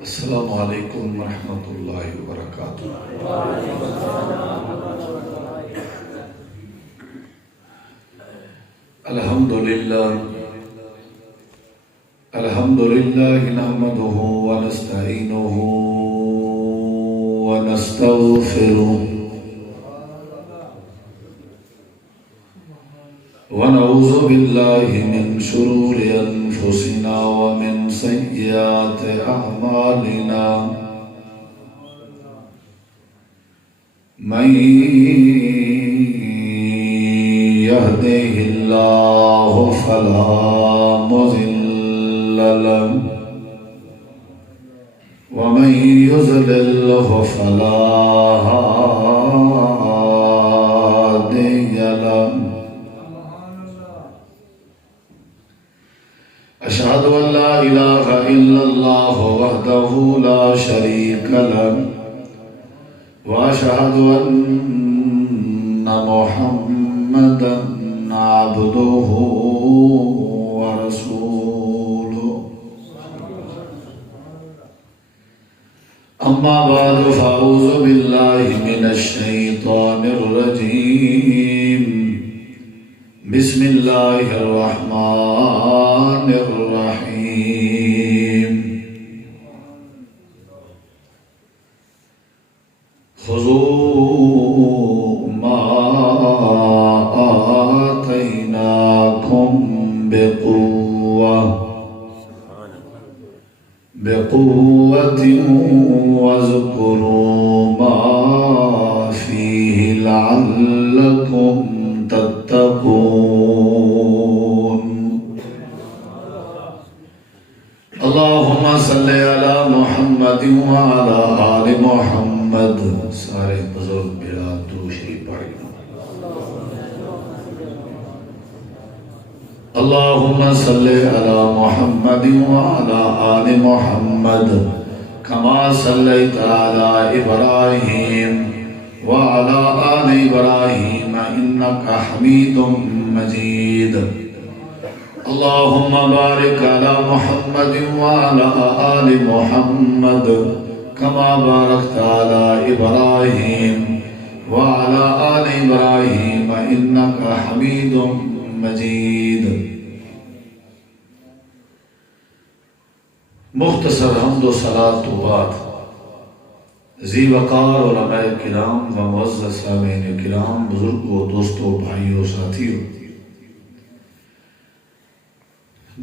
السلام علیکم ورحمۃ اللہ وبرکاتہ۔ الحمد للہ نحمده ونستعینه ونستغفره ونعوذ باللہ من شرور انفسنا ومن سیئات اعمالنا من يهده الله فلا مضل له ومن يضلل فلا هادي له أشهد أن لا إله إلا الله وحده لا شريك له وأشهد أن محمدا عبده ورسوله أما بعد فأعوذ بالله من الشيطان الرجيم بسم الله الرحمن الرحيم خذوا ما آتيناكم بقوة واذكروا ما فيه لعلكم تتقون اللهم صل على محمد وعلى آل محمد۔ سارے بزرگ بلاد درود شریف پڑھیں۔ اللهم صل على محمد وعلى آل محمد كما صليت على إبراهيم وعلى آل إبراهيم إنك حميد مجيد۔ اللهم بارك على محمد وعلى آل محمد كما باركت على إبراهيم وعلى آل إبراهيم إنك حميد مجيد۔ مختصر حمد و صلاۃ و بعد، ذی وقار علماء کرام و معزز سامعین کرام، بزرگوں، دوستوں، بھائیوں، ساتھیوں،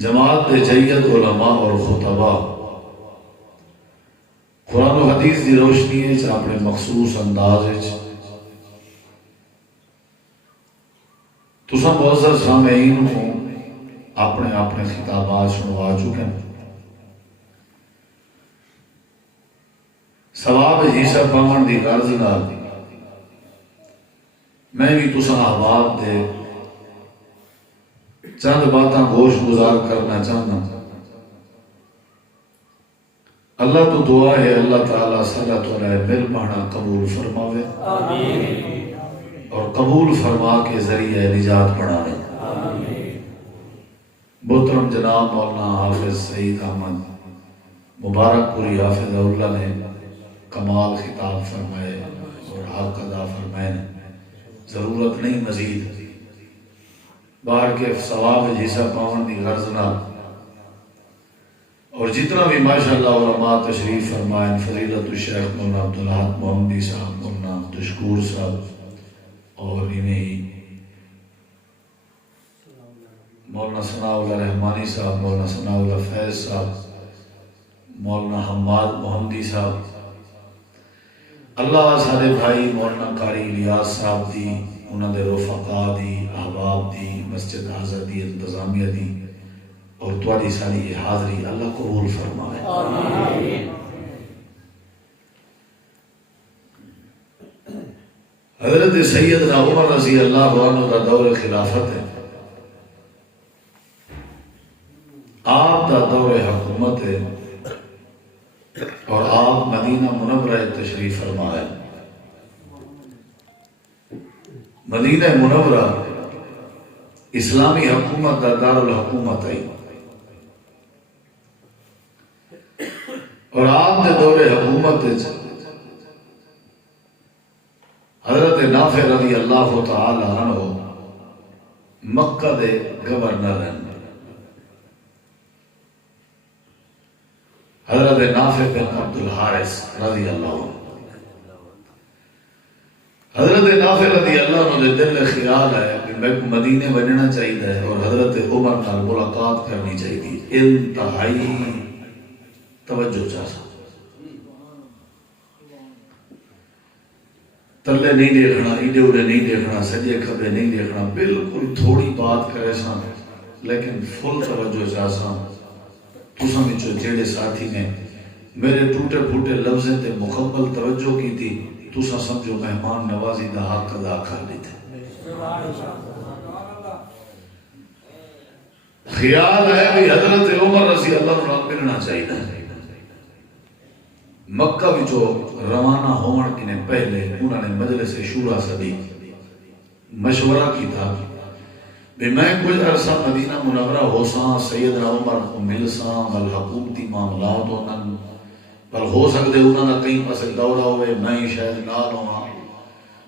جماعت جید علماء اور خطباء، قرآن و حدیث دی روشنی اپنے مخصوص انداز تساں معزز سامعین کو اپنے اپنے خطابات سنوا چکے ہیں۔ ثواب حصہ پاون دی غرض نال میں بھی تساں احباب دے چند باتاں گوش گزار کرنا چاہنا۔ اللہ تو دعا ہے اللہ تعالیٰ صلاۃ علیہ مہربانا قبول فرماوے اور قبول فرما کے ذریعہ نجات بڑھاوے۔ محترم جناب مولانا حافظ سعید احمد مبارک پوری حافظ اللہ نے کمال خطاب فرمائے اور حق ادا فرمائے، ضرورت نہیں مزید باہر کے ثواب حصہ پاون دی غرض نال، اور جتنا بھی ماشاءاللہ علماء تشریف فرمائیں، فضیلت الشیخ مولانا عبدالحق محمدی صاحب، مولانا عبدالشکور صاحب، اور انہیں ہی مولانا ثناء اللہ رحمانی صاحب، مولانا ثناء اللہ فیض صاحب، مولانا حماد محمدی صاحب، اللہ سارے بھائی مولانا قاری الیاس صاحب دی، انہوں نے رفقا دی، احباب دی، مسجد حاضر دی، انتظامیہ دی، اور تواڈی ساری یہ حاضری اللہ قبول فرمائے۔ حضرت سیدنا عمر رضی اللہ عنہ کا دور خلافت ہے، آپ کا دور حکومت ہے، اور آپ مدینہ منورہ تشریف فرمائے۔ مدینہ منورہ اسلامی حکومت کا دارالحکومت ہے، اور آپ دے دور حکومت حضرت نافع رضی اللہ تعالی عنہ مکہ دے گورنر ہیں. حضرت نافع بن عبد الحارث رضی اللہ عنہ. حضرت نافع رضی اللہ عنہ دے دل خیال ہے کہ میں کو مدینے بننا چاہیے اور حضرت عمر نال ملاقات کرنی چاہیے. انتہائی توجہ چاہتا تلے نہیں دیکھنا، ایڈے اڑے نہیں دیکھنا، سجے کھبے نہیں دیکھنا، بالکل تھوڑی بات کرے سا لیکن فل توجہ چاہتا. تساں وچوں جڑے ساتھی نے میرے ٹوٹے پھوٹے لفظیں تے مکمل توجہ کی تھی تساں سمجھو مہمان نوازی دا حق ادا کر لیتے. خیال ہے کہ حضرت عمر رضی اللہ عنہ ملنا چاہیے. مکہ وچوں روانہ ہون کے پہلے انہوں نے مجلس شورا سدی مشورہ کی تھا کہ میں کچھ عرصہ مدینہ منورہ ہو ساں، سیدنا عمر کو مل ساں، بل حکومتی معاملات ہونن، بل ہو سکتے انہوں نے کہیں پاس دورہ ہوئے میں شاید نال ہوا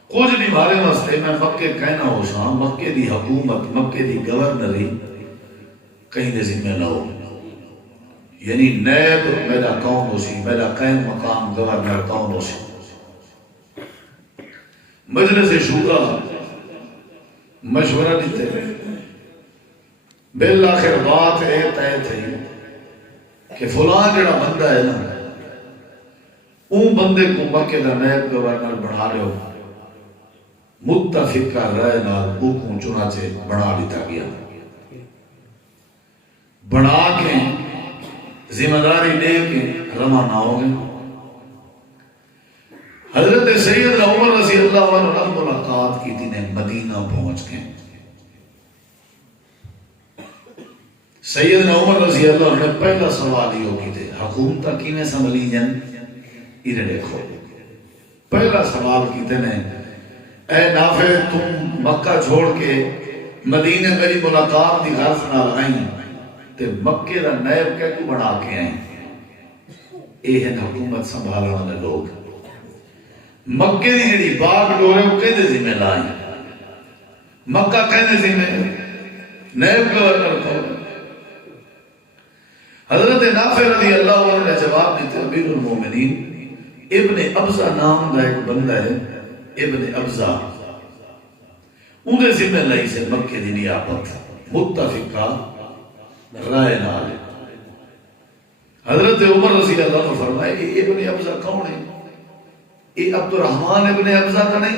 کچھ نہیں بارے واسطے میں مکے کہنا ہو ساں مکے دی حکومت مکے دی گورنری کہیں دے ذمہ نہ ہو. یعنی نیب میرا کون ہو سی، میرا قائم مقام گورنر کون ہو سی. مجلس شورا مشورہ دیتے ہیں. بالآخر بات طے تھی کہ فلاں جڑا بندہ ہے نا اون بندے کو مکے دا نیب گورنر بنا رہے ہو. متفقہ رائے نال حکم چنانچہ بنا لیتا گیا. بنا کے ذمہ داری لے کے روانہ ہو گئے. حضرت سیدنا عمر رضی اللہ عنہ نے ملاقات کی تھی نے مدینہ پہنچ گئے. سیدنا عمر رضی اللہ عنہ نے پہلا سوال یہ کی تھے حکومت کی میں سنبھلی جن انہیں دیکھو. پہلا سوال کی تھے نے اے نافع تم مکہ چھوڑ کے مدینہ میری ملاقات دی غرض نال آئیں تے مکے دا نیب کہہ کو بنا کے آئیں. اے ہیں حکومت سنبھالا والے لوگ. مکے دی جڑی باغ ڈورے وہ کہندے ذمہ لائیں مکہ کہندے ذمہ نیب گورنر کو. حضرت نافع رضی اللہ عنہ نے جواب دیتے امیر المومنین ابن ابزہ نام دا ایک بندہ ہے ابن ابزہ انہیں ذمہ لائی سے مکے دی نیابت متفقہ رائے نال. حضرت عمر رضی اللہ عنہ فرمائے یہ ابن ابزہ کون ہے؟ یہ عبد الرحمن ابن ابزہ کا نہیں.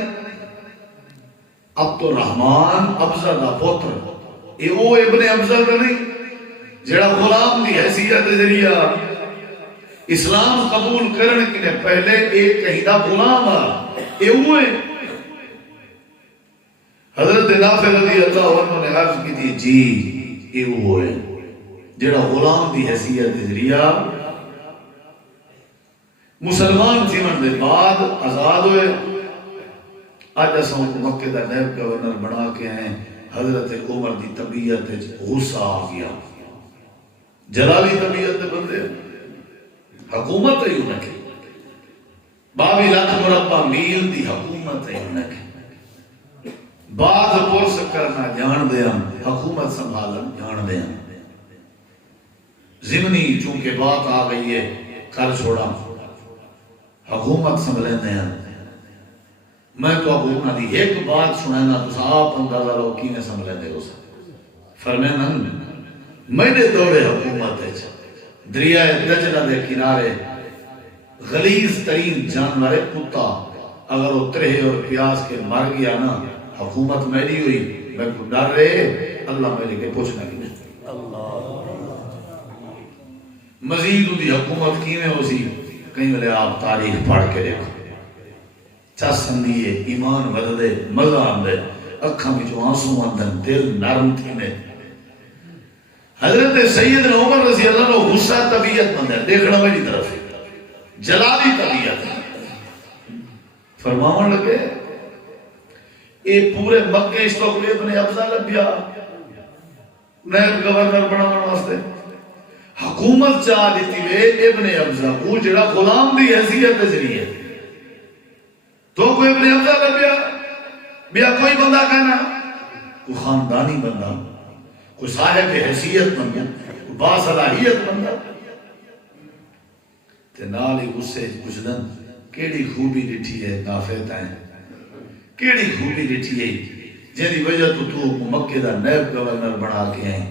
عبد الرحمن ابزہ دا پوتر یہ وہ ابن ابزہ کا نہیں جڑا غلام دی حیثیت ذریعہ اسلام قبول کرنے کے پہلے ایک کہیدہ غلام ہے یہ وہ ہے. حضرت نافع رضی اللہ عنہ نے عرض کی تھی جی یہ وہ ہے جڑا غلام دی حیثیت ذریعہ مسلمان جیون دے بعد آزاد ہوئے. آج اساں مکے دا نیب گورنر بنا کے ہیں. حضرت عمر دی طبیعت غصہ آ گیا. جلالی طبیعت دے بندے حکومت ہے انہیں کی 22 لاکھ مربع میل دی حکومت ہے انہیں کی بعد پرس کرنا جان دے ہم حکومت سنبھالن جان دے ہم. ضمنی چونکہ بات آ گئی ہے کر چھوڑا حکومت سنبھلیں دے ہم. میں تو اب انہوں نے ایک بات سنانا تو آپ اندازہ لو کی نے سنبھلیں دے ہو سکتے. فرمینا میرے دور حکومت ہے دریائے دجلہ دے کنارے غلیظ ترین جانور کتا اگر وہ ترہے اور پیاس کے مر گیا نا حکومت میری ہوئی میں کو ڈر رہے اللہ میرے کے پوچھنا کی نہیں. مزید دی حکومت کی میں ہو سی کہیں ملے آپ تاریخ پڑھ کے دیکھو چسن دیئے ایمان بددے مزہ آندے اکھاں میں جو آنسو آندن دل نرم تھی نے. حضرت سیدنا عمر رضی اللہ عنہ غصہ طبیعت مند ہے دیکھنا میری طرف ہے جلالی طبیعت ہے. فرماؤں لگے اے پورے مکے اس وقت ابن ابزہ لبیا نیب گورنر بنانا واسطے. حکومت چاہ دیتی لے ابن ابزا وہ جڑا غلام دی حیثیت ذریعے تو کوئی ابن ابزا لبیا بیا کوئی بندہ کہنا کوئی خاندانی بندہ کوئی صاحب حیثیت بندہ کوئی باصلاحیت بندہ تے نال ہی اس سے پوچھدن کیڑی خوبی ڈٹھی ہے نافع تائیں کیڑی خوبی ڈٹھی ہے جیدی وجہ تو مکے دا نیب گورنر بنا کے آئیں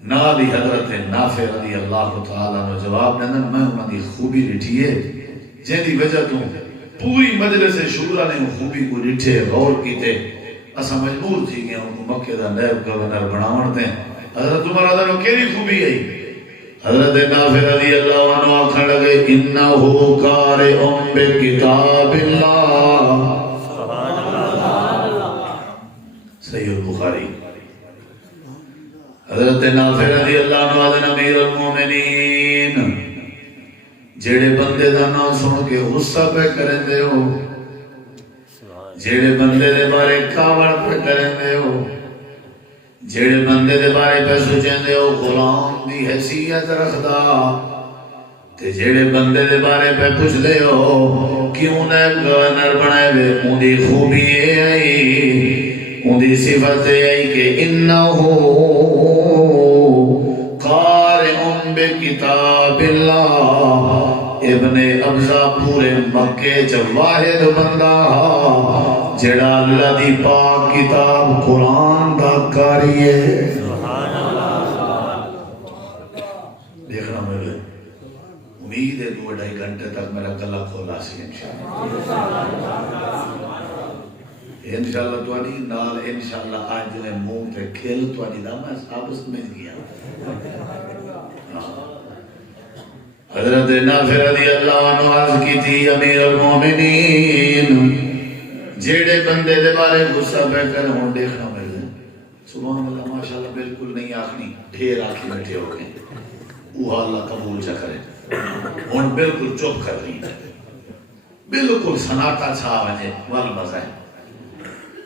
نال ہی حضرت نافع رضی اللہ تعالیٰ نے جواب دینا میں انہوں دی خوبی ڈٹھی ہے جیدی وجہ تو پوری مجلس شورا نے خوبی کو ڈٹھے غور کیتے اسا مجبور تھی گیا انہوں مکے دا نیب گورنر بناون دیں حضرت عمر رضی اللہ کیڑی خوبی ہے حضرت نافع رضی اللہ عنہ آکھن لگے انہو قارئ بکتاب اللہ صحیح البخاری حضرت نافع رضی اللہ عنہ آدھن امیر المومنین جیڑے بندے دا نام سن کے غصہ پہ کریں دے ہو جیڑے بندے دے بارے کاوڑ پہ کریں دے ہو جیڑے بندے دے بارے پہ سوچیں دے ہو غلام دی حیثیت رکھدا تے جیڑے بندے دے بارے پہ پوچھ دے ہو کیوں نیب گورنر بنائے وے ان دی خوبی اے آئی ان دی صفت اے آئی کہ انہو قارئ بکتاب اللہ ابن ابزا پورے مکے چ واحد بندہ جڑا اللہ دی پاک کتاب قرآن دا کاری ہے دیکھنا میرے امید ہے 2-2.5 گھنٹے تک میرا گلا کھولا سی انشاءاللہ توانی نال انشاءاللہ آج جو ہے منہ تے کھیل توانی دا میں آپ سمجھ گیا حضرت نافع رضی اللہ عنہ عرض کی تھی امیر المومنین جیڑے بندے دے بارے غصہ پہ کر ہوں دیکھنا ملے سبحان اللہ ماشاءاللہ بالکل نہیں آخنی ڈھیر آخی بیٹھے ہو گئے وہ اللہ قبول چا کرے ہوں بالکل چپ کر رہی بالکل سناٹا چھا وجے وال مزہ ہے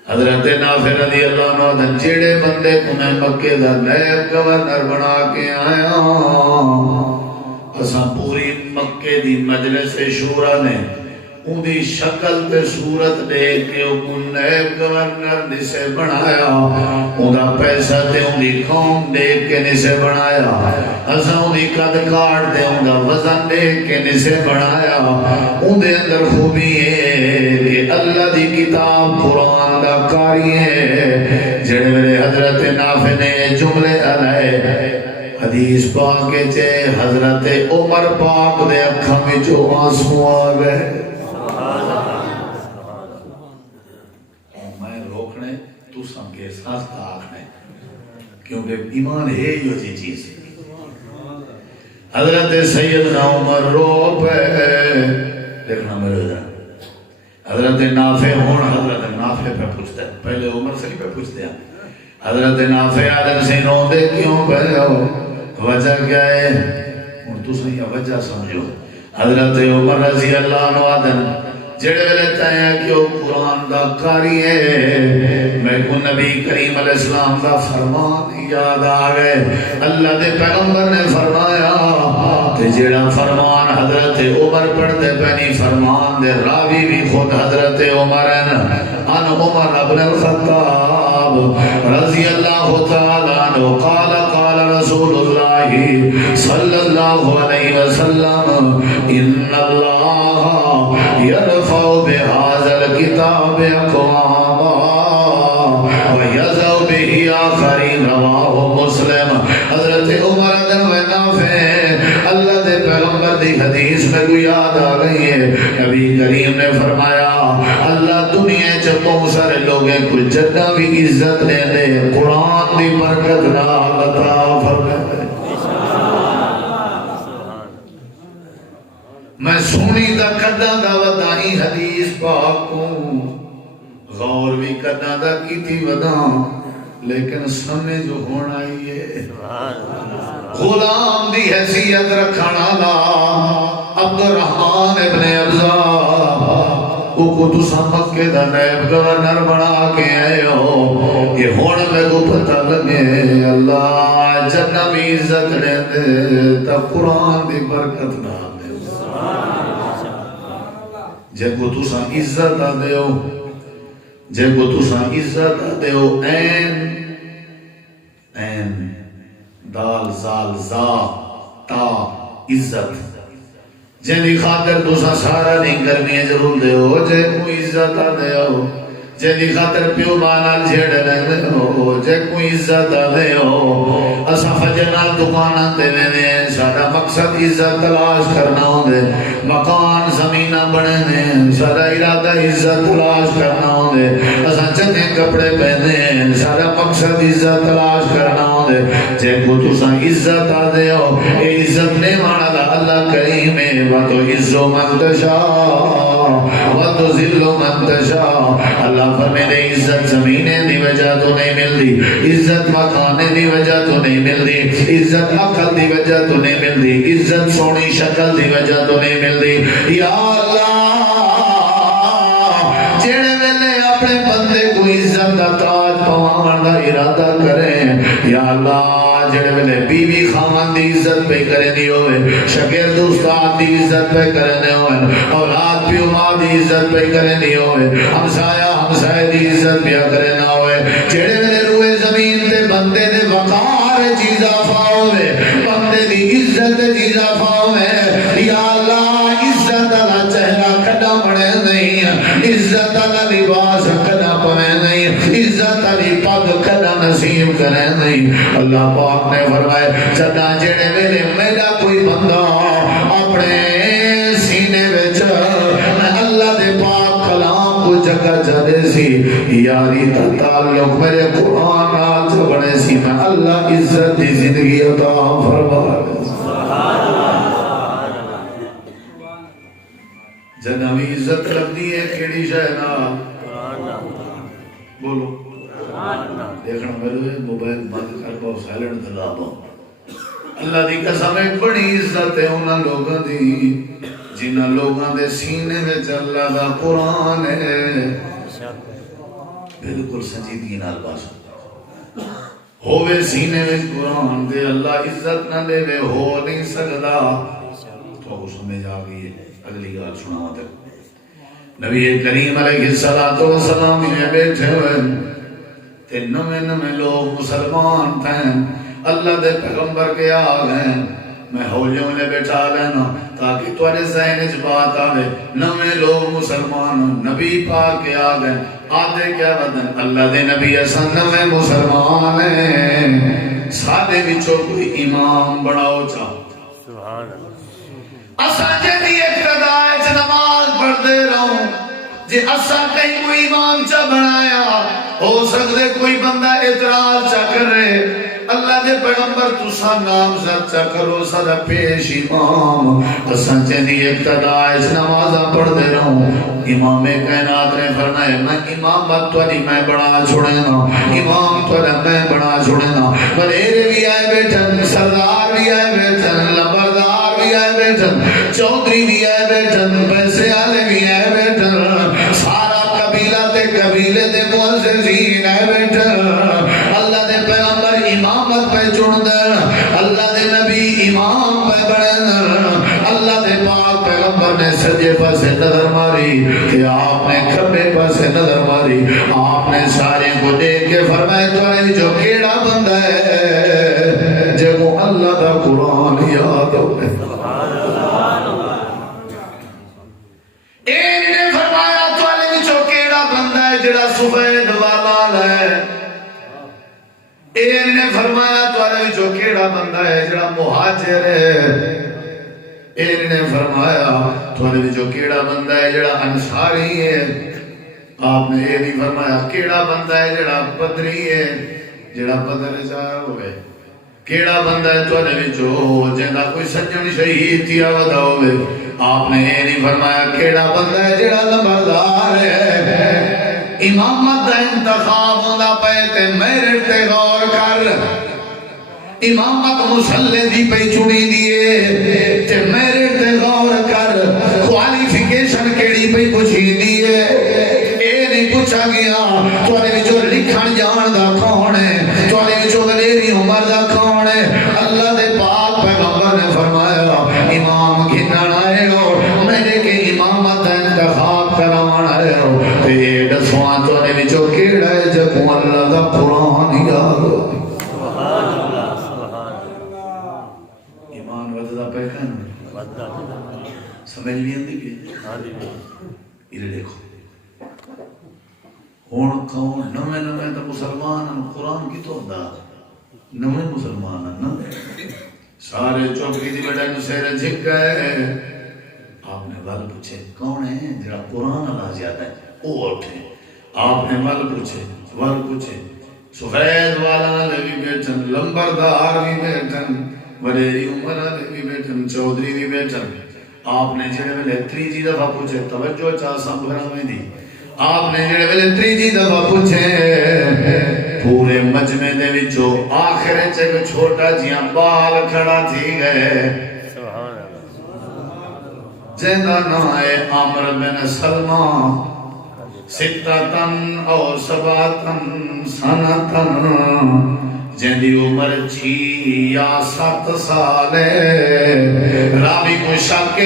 حضرت نافع رضی اللہ عنہ جیڑے بندے کو میں مکے دا نیب گورنر بنا کے آیا اساں پوری مکے دی مجلس شورا نے ان دی شکل تے صورت دیکھ کے ان نیب گورنر نسے بنایا ان دا پیسہ تے ان دی قوم دیکھ کے نسے بنایا اساں ان دی قد کاٹ دے ان دا وزن دیکھ کے نسے بنایا ان دے اندر خوبی ہے کہ اللہ دی کتاب قرآن دا کاری ہے جڑے میرے حضرت نافع نے جملے علیہ حدیث پاک کے چھے حضرت عمر پاک دے اکھا میں جو آنسو آ گئے میں روکنے تو سم کے احساس کا آکھنے کیونکہ ایمان ہے یہ جی چیز حضرت سیدنا عمر رو پہ دیکھنا میرے حضرت نافع ہون حضرت نافع پہ پوچھتے ہیں پہلے عمر سے پہ پوچھتے ہیں حضرت نافع آدم سے نو دے کیوں پہ ہو وجہ کیا ہے اور تو صحیح وجہ سمجھو حضرت عمر رضی اللہ عنہ آدم جڑے لیتا ہے کہ وہ قرآن دا کاری ہے میں کو نبی کریم علیہ السلام دا فرمان یاد آ گئے اللہ دے پیغمبر نے فرمایا تے جڑا فرمان حضرت عمر پڑھتے پہنی فرمان دے راوی بھی خود حضرت عمر ان عمر ابن الخطاب رضی اللہ تعالیٰ عنہ قال قال رسول اللہ صلی اللہ علیہ وسلم ان اللہ يرفع بهذا الكتاب اقواما ويذع به آخرين رواه مسلم حضرت عمر بن نافع اللہ دے پیغمبر دی حدیث میں کو یاد آ گئی ہے نبی کریم نے فرمایا اللہ دنیا چ بہت سارے لوگیں کو جنہ بھی عزت لے دے قرآن دی برکت نال عطا فرمائے میں سونی دا کدہ دا ودائی حدیث پاک کو غور بھی کدہ دا کی تھی وداں لیکن سمنے جو ہونا ہے غلام دی حیثیت رکھنا لا عبد الرحمن ابن ابزا کو تسا مکے دا نائب گورنر بنا کے آئے ہو یہ ہون میں کو پتہ لگے اللہ جنہ بھی عزت دے دے تا قرآن دی برکت نہ دے جے کو تسا عزت دے ہو جے کو تسا عزت دے ہو این دال زال زا تا عزت جنہی خاطر تسا سارا نہیں گرمی ضرور دے ہو جے کوئی عزت دے ہو جنہی خاطر پیو مانال جھیڑ لے ہو جے کوئی عزت دے ہو اسا فجرنال دکانہ دے دے سارا مقصد عزت تلاش کرنا ہو دے مکان زمینہ بڑھے دے سارا ارادہ عزت تلاش کرنا ہو دے اسا چنے کپڑے پہنے سارا مقصد عزت تلاش کرنا ہو دے جے کو تسا عزت دے ہو اے عزت نے مانا دا اللہ کریم ہے وَتُعِزُّ مَن تَشَاءُ وَتُذِلُّ مَن تَشَاءُ اللہ فرمیدے عزت زمینیں دی وجہ تو نہیں ملتی عزت مکانے دی وجہ تو نہیں ملتی عزت عقل دی وجہ تو نہیں ملتی عزت سونی شکل دی وجہ تو نہیں ملتی یا اللہ جڑے ویلے اپنے بندے کو عزت دا تاج پوان دا ارادہ کریں یا اللہ جڑے ویلے بیوی خاون دی عزت پہ کرے دی ہوئے شاگرد استاد دی عزت پہ کرنے ہوئے اولاد پیو ماں دی عزت پہ کرے دی ہوئے ہمسایہ ہمسایہ دی عزت پہ کرنا ہوئے جڑے ویلے روئے زمین تے بندے دے وقار چیزا فاؤے بندے دی عزت چیزا فاؤے یا اللہ عزت اللہ چہرہ کھڑا پڑے نہیں عزت اللہ لباس کھڑا پڑے نہیں عزت اللہ پگ کھڑا نصیب کرے نہیں اللہ پاک نے فرمائے جدا جڑے ویلے میرا کوئی بندہ اپنے سینے وچ میں اللہ دے پاک کلام کو جگہ جدے سی یاری تا تعلق میرے قرآن آج بڑے سی میں اللہ عزت دی زندگی عطا فرما جنہ بھی عزت رکھ دی ہے کیڑی شہنا بولو دیکھنا میرے موبائل بند کر باؤ سائلنٹ دلا باؤ اللہ دی قسم ایک بڑی عزت ہے انہاں لوگاں دی جنہاں لوگاں دے سینے وچ اللہ دا قرآن ہے بالکل سنجیدگی نال باش ہووے سینے وچ قرآن دے اللہ عزت نہ لے ہو نہیں سکدا تو سمجھ آ گئی ہے اگلی گال سناواں تے نبی کریم علیہ الصلوۃ والسلام یہ بیٹھے ہوئے تے نویں لوگ مسلمان تھے اللہ دے پیغمبر کے آگئے میں ہولیوں نے بیٹھا لینا تاکہ تورے ذہن اچ بات آوے نویں لوگ مسلمان نبی پاک کے آگئے آدھے کیا بدن اللہ دے نبی ایسا نویں مسلمان ہیں سادے بچوں کوئی امام بڑھاؤ چاہو اسا جدی اقتداء اچ نماز پڑھ دے رہوں جی اسا کہیں کوئی امام چا بنایا ہو سکتے کوئی بندہ اعتراض چا کرے اللہ دے پیغمبر تسا نام زد چا کرو صدا پیش امام اسا جدی اقتداء اچ نمازہ پڑھ دے رہوں امام کائنات نے فرمائے میں امامت تو نہیں میں بڑا چھوڑینا امام تو میں بڑا چھوڑینا بلیرے بھی آئے بیٹھن سردار بھی آئے بیٹھن لبردار بھی آئے بیٹھن چودری بھی آئے بیٹھن پیسے آلے بھی آئے بیٹھن سارا قبیلہ تے قبیلے دے معززین آئے بیٹھن اللہ دے پیغمبر امامت پہ چڑھ دیں اللہ دے نبی امام پہ بڑھیں اللہ دے پاک پیغمبر نے سجے پاسے نظر ماری کہ آپ نے کھبے پاسے نظر ماری آپ نے سارے کو دیکھ کے فرمائے تو جو کیڑا بندہ ہے جب وہ اللہ دا قرآن یاد ہوئے جڑا سفید والا ہے این نے فرمایا تمہارے جو کیڑا بندہ ہے جڑا مہاجر ہے این نے فرمایا تمہارے جو کیڑا بندہ ہے جڑا انصاری ہے آپ نے یہ نہیں فرمایا کیڑا بندہ ہے جڑا بدری ہے جڑا بدر جایا ہوئے کیڑا بندہ ہے تمہارے جو جنہ کوئی سجن شہید تیا ودا ہوئے آپ نے یہ نہیں فرمایا کیڑا بندہ ہے جڑا لمبردار ہے امامت دا انتخاب ہونا پہے تے میرے تے غور کر امامت مسلح دی پہ چنی دیئے تے میرے تے غور کر کوالیفیکیشن کیڑی پہ پوچھی دیئے بدلا پہ کہنا سمجھ بھی آتی پی یہ دیکھو ہوں کہوں نویں نویں تو مسلمان قرآن کی تو دا نویں مسلمان نا سارے چوکری دی بیٹا نو سیرے جھک گئے آپ نے وال پوچھے کون ہے جڑا قرآن اللہ زیادہ ہے وہ اٹھے آپ نے وال پوچھے سفید والا لے بھی بیٹھن لمبردار بھی بیٹھن وڈیری عمر والے بھی بیٹھن چودھری بھی بیٹھن آپ نے جڑے ویلے تیجی دفعہ پوچھے توجہ چا سمبھرا میں دی آپ نے جڑے ویلے تیجی دفعہ پوچھے پورے مجمع دے وچوں آخر وچ ایک چھوٹا جیاں بال کھڑا تھی گئے جیندا نام ہے عامر بن سلمہ ستتن او سباتن سنتن جیندی عمر 6 یا 7 سال ہے راوی کو شک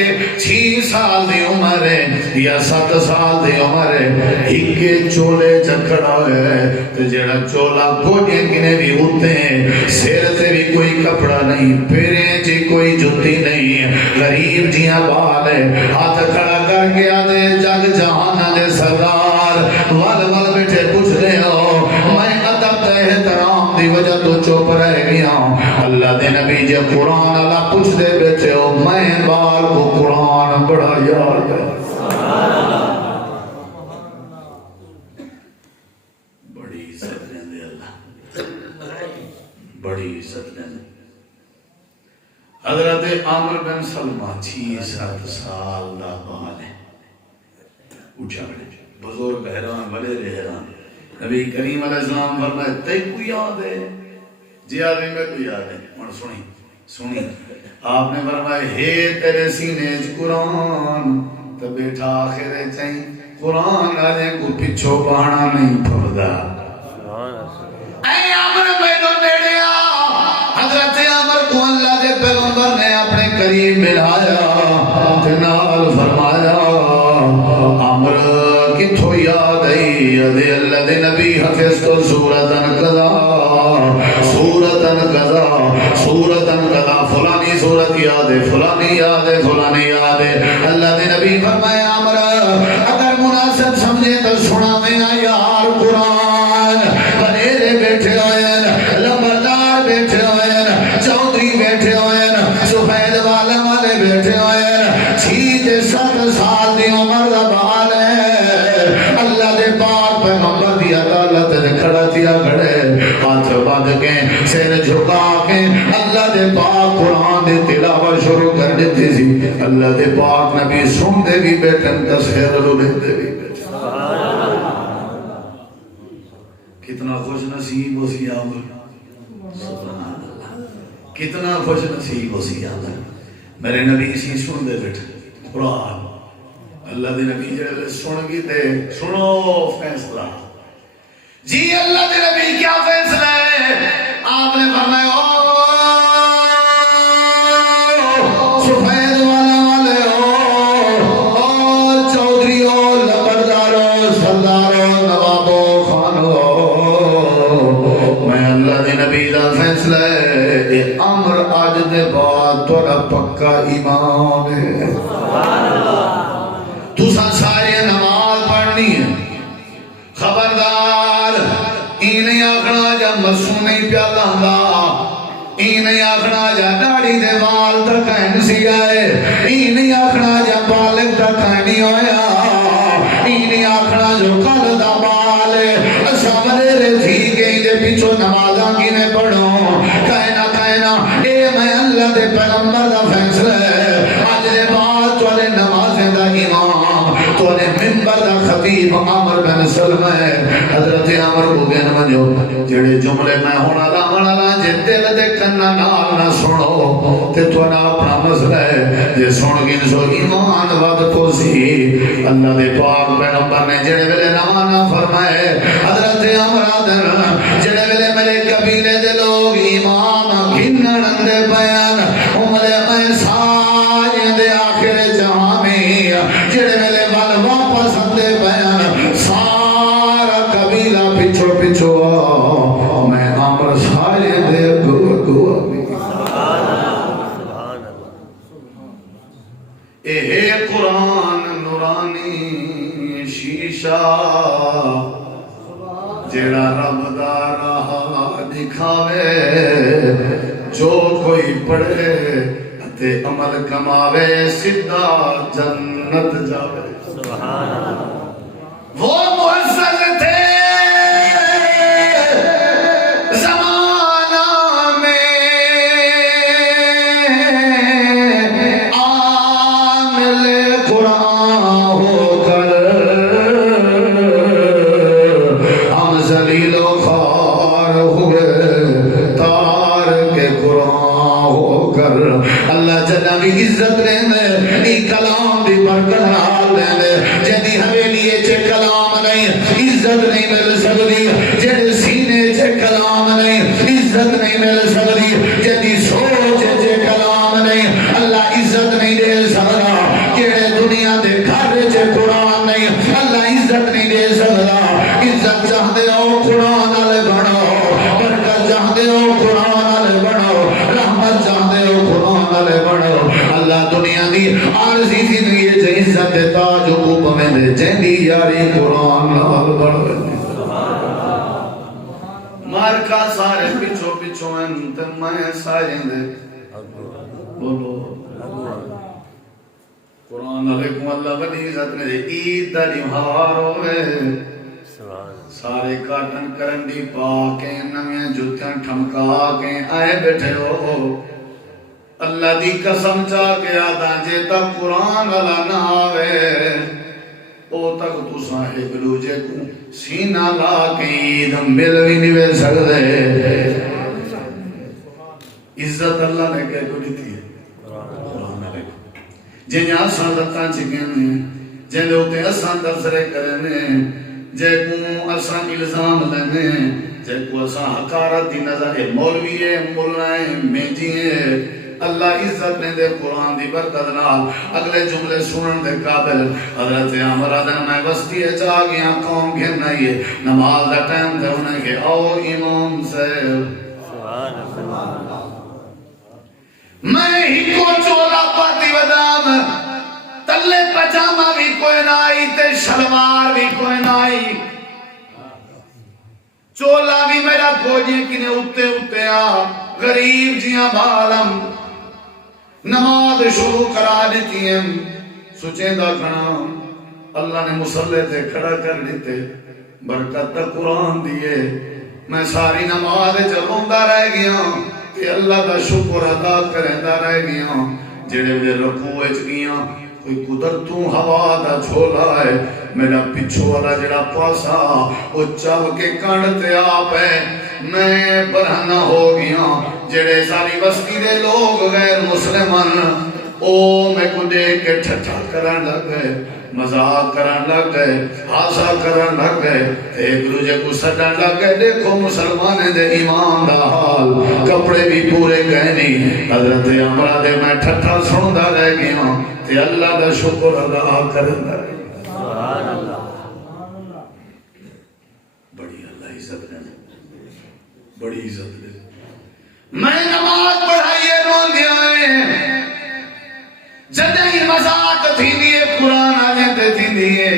6 سال دی عمر ہے یا 7 سال دی عمر ہے ہکے چولے چکھڑا ہے تو جڑا چولا گوڑے کنے بھی ہوتے ہیں سیر سے بھی کوئی کپڑا نہیں پیریں جی کوئی جتی نہیں غریب جیاں بال ہے ہاتھ کھڑا کر کے آدھے جگ جہانا دے سردار وال بیٹھے پوچھ رہے ہو میں ادب احترام دی وجہ تو چوپ رہ گیا اللہ دے نبی جے قرآن اللہ پوچھ دے بیٹھے ہو میں بال کو قرآن بڑا یاد ہے بڑی عزت لیں دے اللہ بڑی عزت لیں دے حضرت عامر بن سلمہ 6-7 سال دا بال ہے اٹھا بیٹھے بزرگ حیران بڑے حیران نبی کریم علیہ السلام فرمائے تے کو یاد ہے جی آدمی میں کو یاد ہے اور سنی آپ نے فرمائے ہے تیرے سینے قرآن تو بیٹھا آخر چاہیے قرآن آجے کو پچھو بانا نہیں پھردا اے عامر میں تو نیڑیا حضرت عامر کو اللہ دے پیغمبر نے اپنے قریب ملایا جنال فرمایا عامر کتھو یاد ہے دے اللہ دے نبی حفظ تو سورتن قضا فلانی صورت یاد ہے فلانی یاد ہے فلانی یاد ہے اللہ دے نبی فرمائے عامر اگر مناسب سمجھے تو سنا میں یار قرآن بریرے بیٹھے ہوئے لمبردار بیٹھے ہوئے چودھری بیٹھے ہوئے سفید والے بیٹھے ہوئے 6-7 سال دی عمر دا بال ہے اللہ دے پاک پیغمبر دی عدالت دے کھڑا دیا کھڑے ہاتھ بند کے سر جھکا کے اللہ دے پاک قرآن دے تلاوت شروع کر دیتی سی اللہ دے پاک نبی سن دے بھی بیٹھن تصویر رو دے بھی بیٹھن کتنا خوش نصیب ہو سی عامر سبحان اللہ کتنا خوش نصیب ہو سی عامر میرے نبی سی سن دے بیٹھن قرآن اللہ دے نبی جڑے سن گی تے سنو فیصلہ جی اللہ دے نبی کیا فیصلہ ہے آپ نے فرمایا سفید والے چودھریوں لبرداروں سرداروں نوابوں خانوں میں اللہ دے نبی دا فیصلہ ہے امر آج دے بعد تھوڑا پکا ایمان ہے تُسا سارے نماز پڑھنی ہے خبردار نہیں آکھنا جا مسوں نہیں پیالا دا نہیں آکھنا جا ڈاڑی دے وال تکائن سی آئے نہیں آکھنا جا بالک تکائنی ہویا نہیں آکھنا جو کل دا بال سامنے رہ تھی گئی دے پیچھو نمازاں کی نے پڑھو کائنا اے میں اللہ دے پیغمبر دا فیصلہ ہے آج دے بعد تولے نمازیں دا امام تولے منبر دا خطیب عامر بن سلمہ ہے حضرت عامر کو گن منجو جڑے جملے میں ہونا لا جے دل دے کنا نال نہ سنو تے تھوڑا اپنا مسئلہ ہے جے سن گن سو ایمان ود تو سی اللہ دے پاک پیغمبر نے جڑے ویلے نوانا فرمائے حضرت عامر آدن جڑے ویلے میرے قبیلے دے لوگ ایمان گھنن دے بیان عمرے میں سائیں دے آخر جہاں میں جڑے ویلے وال واپس دے بیان سارا قبیلہ پچھو پچھو میں عامر سارے دے گو اے قرآن نورانی شیشہ جیڑا رب دا راہ دکھاوے جو کوئی پڑھے تے عمل کماوے سدھا جنت جاوے سبحان اللہ وہ معزز تھے زمانہ میں عامل قرآن ہو کر ہم ذلیل و خوار ہوئے تارک قرآن ہو کر اللہ جل کی عزت رہنے ای کلام دی برکت حال رہنے جدی حویلی چے کلام نہیں عزت نہیں مل سکتی جدی سینے چے کلام نہیں عزت نہیں مل سکتی جدی سوچ چے کلام نہیں اللہ عزت نہیں دے سکتا جڑے دنیا دے گھر چے قرآن نہیں اللہ عزت نہیں دے سکتا عزت چاہتے ہو قرآن والے بنو برکت چاہتے ہو قرآن والے بنو رحمت چاہتے ہو قرآن والے بنو اللہ دنیا دی عارضی زندگی چ عزت دیتا جو کو پویں دے چندی یاری قرآن نال بڑھ مار کا سارے پیچھو پیچھو انت میں سارے دے بولو قرآن علیکم اللہ بڑی عزت میں دے عید دا تہوار ہوئے سارے کاٹن کرن دی پاکیں نویں جوتیاں ٹھمکا کے آئے بیٹھے ہو اللہ دی قسم چاہ کے آدھا جے تک قرآن والا نہ آوے او تک تو صاحب لوجے کو سینہ لا کے عید مل بھی نہیں مل سکتے عزت اللہ نے کہہ کو دیتی ہے قرآن علیکم جے یہاں سادتاں چکنے جے لوتے اساں درسرے کرنے جے کو اساں الزام لینے جے کو اساں حقارت دی نظر مولوی ہے مولائیں میجی ہے اللہ عزت نے دے قرآن دی برکت نال اگلے جملے سنن دے قابل حضرت عمر آدن میں بستی ہے چاہ گیا قوم گھن نہیں ہے نماز دا ٹائم دے انہیں کہ او امام سے میں ہی کو چولا پاتی ودام تلے پجامہ بھی کوئی نائی تے شلوار بھی کوئی نائی چولا بھی میرا گوجے کنے اتے آ غریب جیاں بالم نماز شروع کرا دیتی ہیں سوچیں دا کھنا اللہ نے مصلی تے کھڑا کر دیتے برکت دا قرآن دیئے میں ساری نماز چلوندہ رہ گیا کہ اللہ دا شکر ادا کرندہ رہ گیا جڑے مجھے رکوع اچ گیا کوئی قدرتوں ہوا دا چھولا ہے میرا پچھو والا جڑا پاسا وہ چاو کے کانڈتے آپ ہے میں برہنہ ہو گیا جڑے ساری بستی دے لوگ غیر مسلمان او میں کو دیکھ کے ٹھٹھا کرن لگ گئے مذاق کرن لگ گئے ہاسا کرن لگ گئے ایک دوجے کو سٹن لگ گئے دیکھو مسلمان دے ایمان دا حال کپڑے بھی پورے گئے نہیں حضرت عمر دے میں ٹھٹھا سندا رہ گیا تے اللہ دا شکر ادا کرندا سبحان اللہ بڑی اللہ عزت دے بڑی عزت دے میں نماز پڑھائیے رون دیا ہے جدہ ہی مذاق تھی دیئے قرآن آنے تے تھی دیئے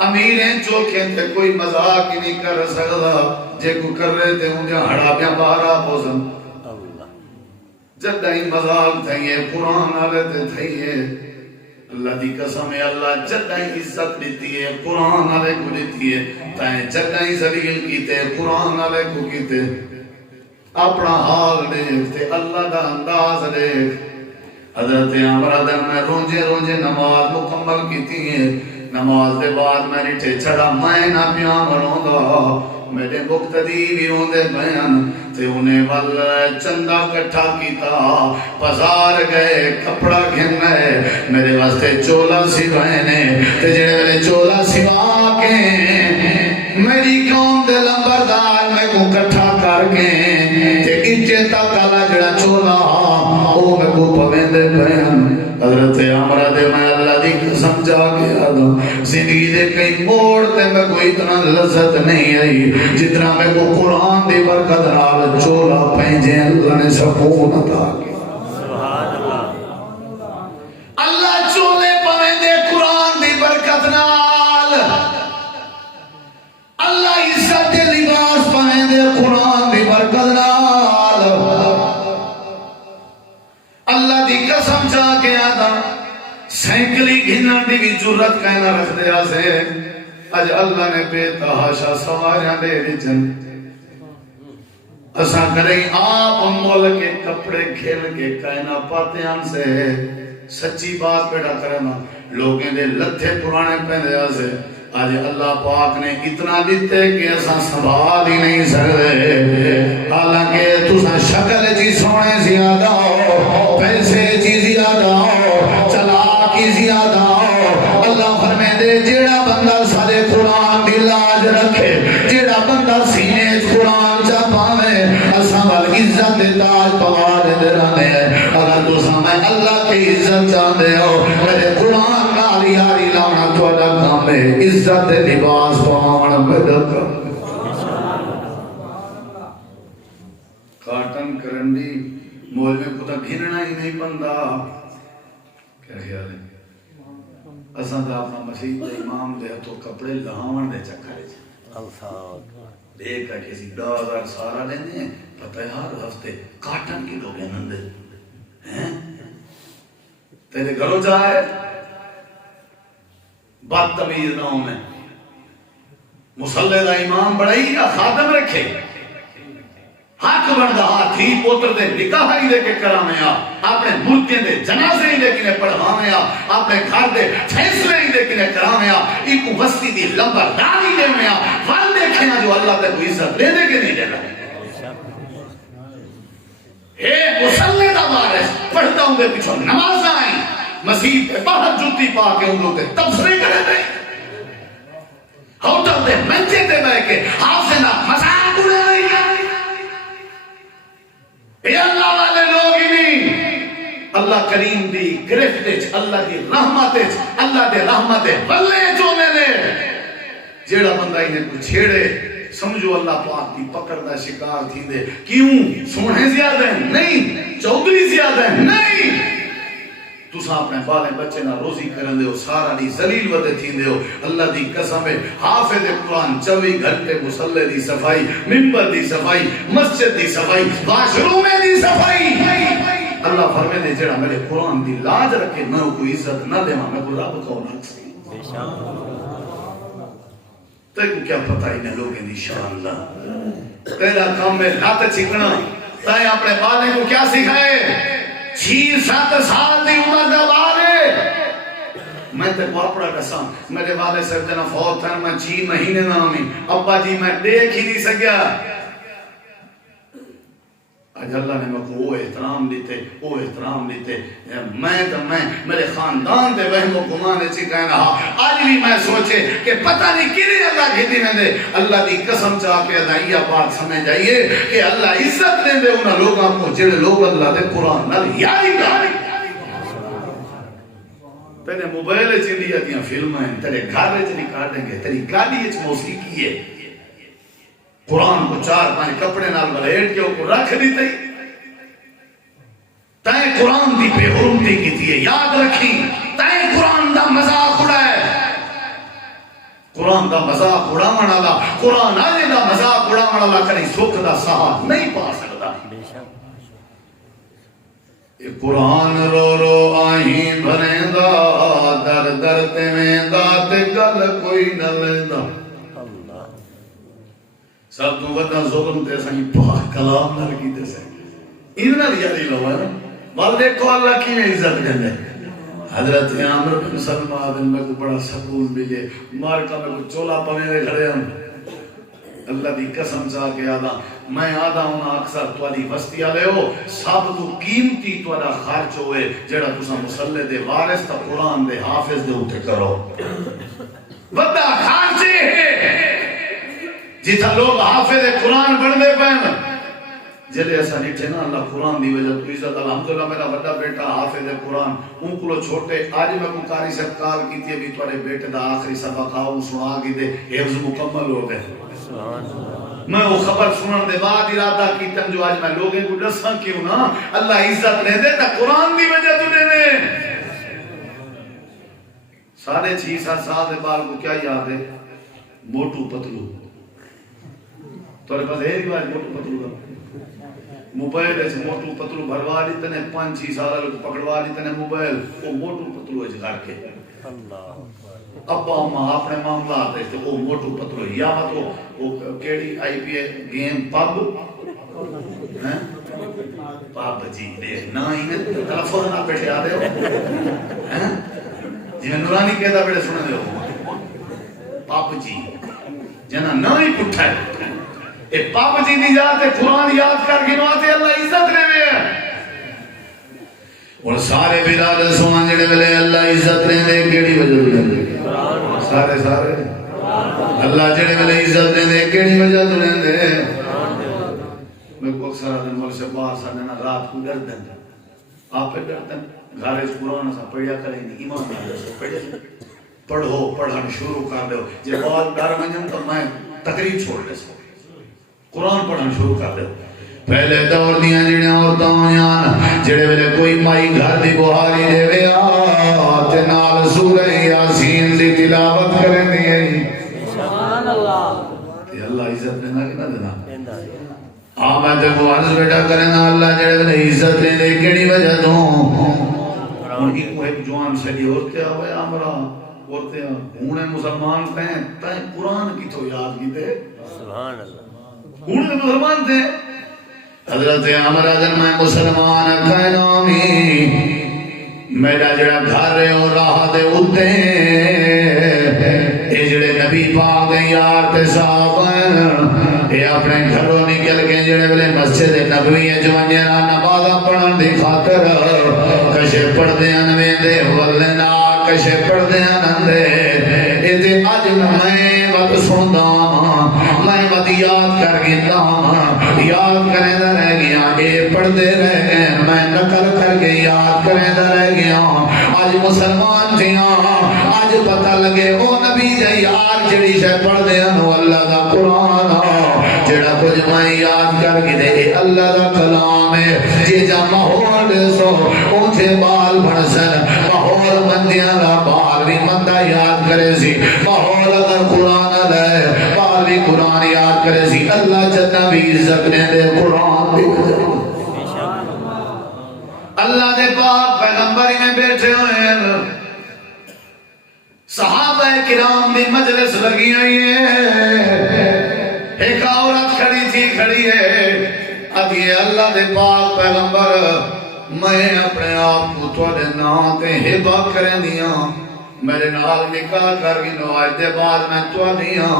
امیریں چوکیں تے کوئی مذاق ہی نہیں کر سکتا جے کو کر رہے تھے انہیں ہڑا بیاں بارا پوزن جدہ ہی مذاق تھائیے قرآن آنے تے تھائیے اللہ دی قسم ہے اللہ جدہ ہی عزت دیتی ہے قرآن آنے کو دیتی ہے تائیں جدہ ہی ذلیل کیتے قرآن آنے کو کیتے اپنا حال دیکھتے اللہ دا انداز دیکھ حضرت عمر آدم میں رونجے نماز مکمل کیتی ہے نماز دے بعد میں نیٹھے چھڑا میں نہ پیاں مروں گا میرے مقتدی بھی ہوندے بیان تے انہیں والا چندہ کٹھا کیتا بازار گئے کپڑا گھن گئے میرے واسطے چولا سیوائنے تے جڑے والے چولا سیوا کے میری قوم دے لمبردار میں کو کٹھا کر کے تے انچے تک آلا جڑا چولا او میں کو پویندے بیان حضرت عمر دے میں اللہ دی قسم جا گیا دا زندگی دے کئی موڑ تے میں کوئی اتنا لذت نہیں آئی جتنا میں کو قرآن دی برکت نال چولا پہنجے اللہ نے سکون عطا کیا سبحان اللہ قسم چا کے آدھا سینکلی گھنن دی بھی جرت کہنا رکھ دیا سے اج اللہ نے بے تحاشا سواریاں دے وچن اساں کریں آپ مول کے کپڑے کھیل کے کہنا پاتیاں سے سچی بات پیدا کرنا لوگیں دے لتھے پرانے پہنے سے آج اللہ پاک نے اتنا دیتے کہ ایسا سنبھال ہی نہیں سکتے حالانکہ تسا شکل جی سونے زیادہ ہو پیسے جی زیادہ ہو چلاکی زیادہ ہو اللہ فرمے دے جیڑا بندہ سارے قرآن دی لاج رکھے جیڑا بندہ سینے قرآن چا پاوے اساں وال عزت تاج پوار دے رہنے اگر تسا میں اللہ کی عزت چاہتے ہو میرے قرآن نال یاری لانا تھوڑا کام ہے عزت لباس پاون مدد کاٹن کرنڈی مول میں کتا گھننا ہی نہیں بندہ کیا خیال ہے اساں دا اپنا مسجد دے امام دے تو کپڑے لہاون دے چکرے دیکھ کسی 10,000 سارا لینے ہیں پتہ ہے ہر ہفتے کاٹن کی لوگ ہیں نندے تیرے گھروں جائے بدتمیز نہ ہوں میں مسلح دا امام بڑھائی یا خادم رکھے حق بندہ ہاتھی پوتر دے نکاح ہی دے کے کرامے اپنے ملکیں دے جنازے ہی دے کنے پڑھوامے اپنے گھر دے فیصلے ہی دے کنے کرامے ایک وسطی دی لمبا دانی دے میں فل دیکھنا جو اللہ تے کوئی عزت لے دے کے نہیں دے رہا اے مسلح دا وارث پڑھتا ہوں دے پیچھو نماز آئیں مسیح پہ باہر جوتی پا کے ان لوگ تبصرے کرے دے ہوتل دے منجے دے بے کے حافظنا مذاق اڑے آئی اے اللہ والے لوگ ہی نہیں اللہ کریم دی گرفت اللہ دی رحمت اللہ دے رحمت بلے چونے دے جیڑا بندہ انہیں کو چھیڑے سمجھو اللہ پاک دی پکڑ دا شکار تھی دے کیوں سونے زیادہ ہیں نہیں چودری زیادہ ہیں نہیں تو سا اپنے بالے بچے نہ روزی کرن دے ہو سارا دی ذلیل ودے تھی دے ہو اللہ دی قسم ہے حافظ قرآن 24 گھنٹے مسلح دی صفائی منبر دی صفائی مسجد دی صفائی واشروم دی صفائی اللہ فرمے دے جڑا میرے قرآن دی لاج رکھے میں کوئی عزت نہ دے میں کوئی رب کو نہ سی تیکو کیا پتہ ہی نے لوگیں دی شان اللہ تیرا کام میں لات چکنا تائیں اپنے بالے کو کیا سکھائے 6-7 سال دی عمر دا والے میں تے کو اپنا قسم میرے والے صاحب جنا فوت تھا میں 6 مہینے نہ ہمیں ابا جی میں دیکھ ہی نہیں سکیا آج اللہ نے میں کو وہ احترام دیتے میں میرے خاندان دے وہم و گمانے چی کہنا آج بھی میں سوچے کہ پتہ نہیں کنی اللہ گھتی میں دے اللہ دی قسم چاہ کے ادائیہ بات سمجھ جائیے کہ اللہ عزت دے دے انہا لوگاں کو جڑے لوگ اللہ دے قرآن نال یاری گاری تیرے موبائل چندیا دیاں فلمیں تیرے گھر چلی کار دیں گے تیری گاڑی اچھ موسیقی ہے قرآن کو 4-5 کپڑے نال بلیٹ کے اوپر رکھ دیتے تائیں قرآن دی بے حرمتی کی تھی یاد رکھیں تائیں قرآن دا مذاق اڑائے قرآن دا مذاق اڑاوان اللہ قرآن آلے دا مذاق اڑاوان اللہ کریں سوکھ دا ساتھ نہیں پا سکتا قرآن رو رو آئیں بھریں دا در در تے میں دا تے گل کوئی نہ لیندہ سب تو وطن ظلم تے سائیں پاک کلام نہ رکی تے سائیں انہاں یاری لو ہے بل دیکھو اللہ کی میں عزت کرنے حضرت عامر بن سلمہ بن میں کو بڑا سکون ملے مارکہ میں کو چولا پنے دے کھڑے ہم اللہ دی قسم چاہ کے آدھا میں آدھا ہونا اکثر توالی وسطی آلے ہو سب تو قیمتی توالا خرچ ہوئے جڑا تسا مسلح دے وارث تا قرآن دے حافظ دے اٹھے کرو ودا خرچے ہے جیتا لوگ حافظ قرآن پڑھ دے پہن جلے ایسا نہیں تھے نا اللہ قرآن دی وجہ تو عزت الحمدللہ میرا بڑا بیٹا حافظ قرآن ان کو چھوٹے آج میں کو کاری سے کال کی تھی ابھی تورے بیٹے دا آخری سبق آؤں سنا کی دے حفظ مکمل ہو گئے میں وہ خبر سنن دے بعد ارادہ کی تم جو آج میں لوگیں کو ڈساں کیوں نا اللہ عزت لے دے تا قرآن دی وجہ تو دے دے 6.5-7 سال دے بال کو کیا یاد ہے موٹو پتلو تورے پاس ہے رواج موٹو پتلو کا موبائل ہے موٹو پتلو بھروا لیتے ہیں 5-6 سال لوگ پکڑوا لیتے ہیں موبائل وہ موٹو پتلو ہے گھر کے ابا ماں اپنے معاملات ہے تو وہ موٹو پتلو یا مطلب وہ کیڑی آئی پی ہے گیم پب پب جی دیکھ نہ ہی تلفظ نہ بیٹھے آ دے ہو جی میں نورانی کہتا بیٹھے سنے دے ہو پب جی جنا نہ ہی پٹھا ہے اے پاپ جی دی یاد ہے قرآن یاد کر کے نواتے اللہ عزت لے میں اور سارے بلال سوان جڑے ملے اللہ عزت لے دے کیڑی وجہ لے سارے اللہ جڑے ملے عزت لے دے کیڑی وجہ لے دے میں کو سارا دن مل سے باہر سارے نا رات کو ڈردن آپ پہ ڈردن گھارج قرآن سا پڑھیا کریں گے ایمان نہ سے پڑھے پڑھو پڑھن شروع کر دو جے بہت ڈر منجم تو میں تقریب چھوڑ دے سو قرآن پڑھن شروع کر دے پہلے دور دیاں جڑیاں عورتاں ہویاں جڑے ویلے کوئی مائی گھر دی بہاری دے ویا تے نال سورہ یاسین دی تلاوت کرن دی سبحان اللہ تے اللہ عزت دینا کہ نہ دینا میں تے کو عرض بیٹا کرنا اللہ جڑے ویلے عزت دے دے کیڑی وجہ تو ان کی کوئی جوان سلی عورتیں آوے امرا عورتیں ہن مسلمان تے قرآن کی تو یاد کیتے سبحان اللہ ہن مسلمان تھے حضرت عمر اعظم میں مسلمان کہنامی میرا جڑا گھر ہے اور راہ دے اوتے اے جڑے نبی پاک دے یار تے صاحب اے اپنے گھروں نکل کے جڑے ویلے مسجد نبوی جوانیاں نماز پڑھن دی خاطر کشے پڑھدے ان ویندے ولنا کشے پڑھدے ان دے اے تے اج میں وقت سندا میں مت یاد کر گیا یاد کریں دا رہ گیا اے پڑھدے رہ گئے میں نقل کر کے یاد کریں دا رہ گیا آج مسلمان تھیاں آج پتہ لگے او نبی دے یار جڑی شے پڑھدے ہیں اللہ دا قرآن جڑا کچھ میں یاد کر کے دے اللہ دا کلام ہے جی جا ماحول سو اونچے بال بڑسن ماحول بندیاں دا بال بھی مندہ یاد کرے سی ماحول اگر قرآن لے بال بھی قرآن یاد کرے سی اللہ جنہ بھی عزت نے دے قرآن بھی اللہ دے پاک پیغمبری میں بیٹھے ہوئے ہیں صحابہ کرام بھی مجلس لگی ہوئی ہے ایک عورت کھڑی ہے اب یہ اللہ دے پاک پیغمبر میں اپنے آپ کو تھوڑے نام تے ہبا کریں دیا میرے نال نکاح کر گی نواج دے بعد میں تھوڑیاں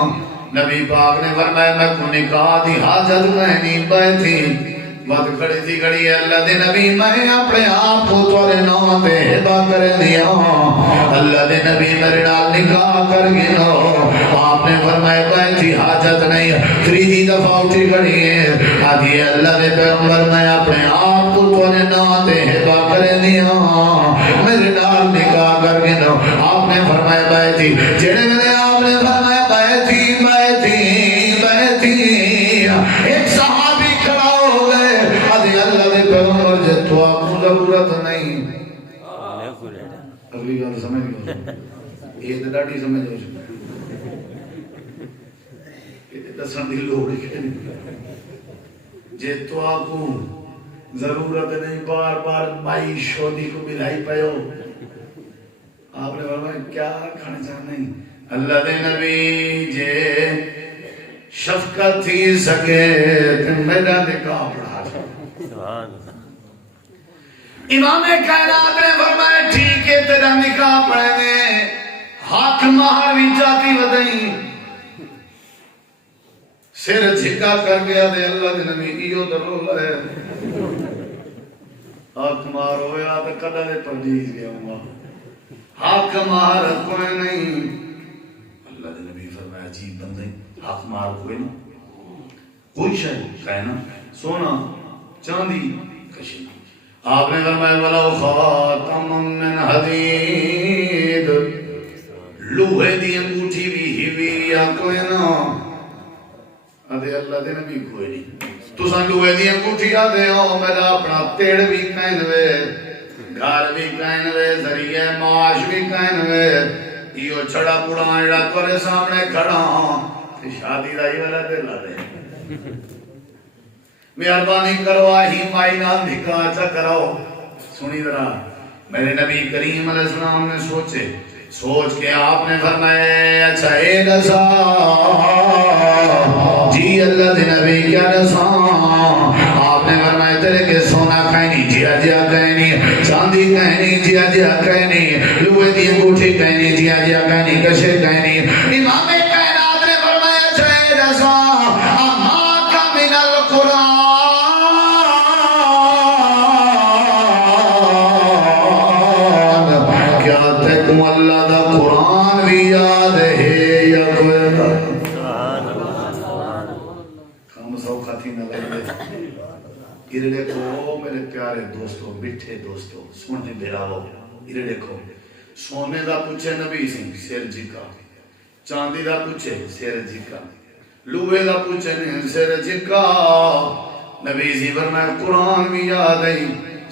نبی پاک نے فرمایا میں کو نکاح دی حاجت نہیں بیٹھی بات کھڑی تھی کھڑی ہے اللہ دے نبی میں اپنے آپ کو تھوڑے نام تے ہبا کریں دیا اللہ دے نبی میرے نال نکاح کر گی آپ نے فرمایا بیٹھی حاجت نہیں تیسری دفعہ اٹھی کھڑی ہے آدھی اللہ دے پیغمبر میں اپنے آپ کو تھوڑے نام تے ہبا کریں دیا میرے نال نکاح کر گی آپ نے فرمایا بیٹھی جڑے میرے آپ نے فرمایا بیٹھی ایک صحابی کھڑا ہو گئے آدھی اللہ دے پیغمبر جے تو آپ کو ضرورت نہیں اگلی گل سمجھ گئے یہ تو ڈاڈی سمجھ ہو دسن دی لوڑ ہے جے تو آپ کو ضرورت نہیں بار بار بائی شودی کو ملائی پیو آپ نے فرمایا کیا کھانے چاہنا نہیں اللہ دے نبی جے شفقت تھی سکے تو میرا نکاح پڑھا سبحان امام کائنات نے فرمایا ٹھیک ہے تیرا نکاح پڑھنے حق مہر بھی جاتی ودائی سر جھکا کر گیا دے اللہ دے نبی ایو درو لے حق مہر ہویا تو کدہ دے پردیز گیا ہوا حق مہر کوئی نہیں اللہ دے نبی فرمایا عجیب بندے حق مہر کوئی نہیں کوئی شاید کہنا سونا چاندی کشی آپ نے فرمایا وَلَوْ خَاتَمٌ مِّنْ حَدِيدٍ لوہے دی انگوٹھی بھی ہیوی یا کوئی نہ آدھے اللہ دے نبی کوئی نہیں تو سن لوہے دی انگوٹھی آدھے ہو میرا اپنا تیڑ بھی کہنوے گھر بھی کہنوے ذریعہ معاش بھی کہنوے یہ چھڑا پڑا جڑا تورے سامنے کھڑا شادی دا ہی والا دل آدھے مہربانی کرو آہی مائی نال نکاح چا کراؤ. سنی ذرا میرے نبی کریم علیہ السلام نے سوچ کے آپ نے فرمایا اچھا اے دسا جی اللہ دے نبی کیا دسا. آپ نے فرمایا تیرے کے سونا کہنی جیا جیا کہنی, چاندی کہنی جیا جیا کہنی, لوہے دی انگوٹھی کہنی جیا جیا کہنی, کشے کہنی. امام کائنات نے فرمایا اچھا اے دسا اما کا من القرآن اللہ دا قرآن بھی یاد ہے یا کوئی کام سوکھا تھی نہ لگے. یہ دیکھو میرے پیارے دوستو, میٹھے دوستو, سننے میرا ہو. یہ دیکھو سونے دا پوچھے نبی سنگھ سیر جھکا, چاندی دا پوچھے سیر جھکا, لوہے دا پوچھے سیر جھکا. نبی سی فرمایا قرآن بھی یاد ہے.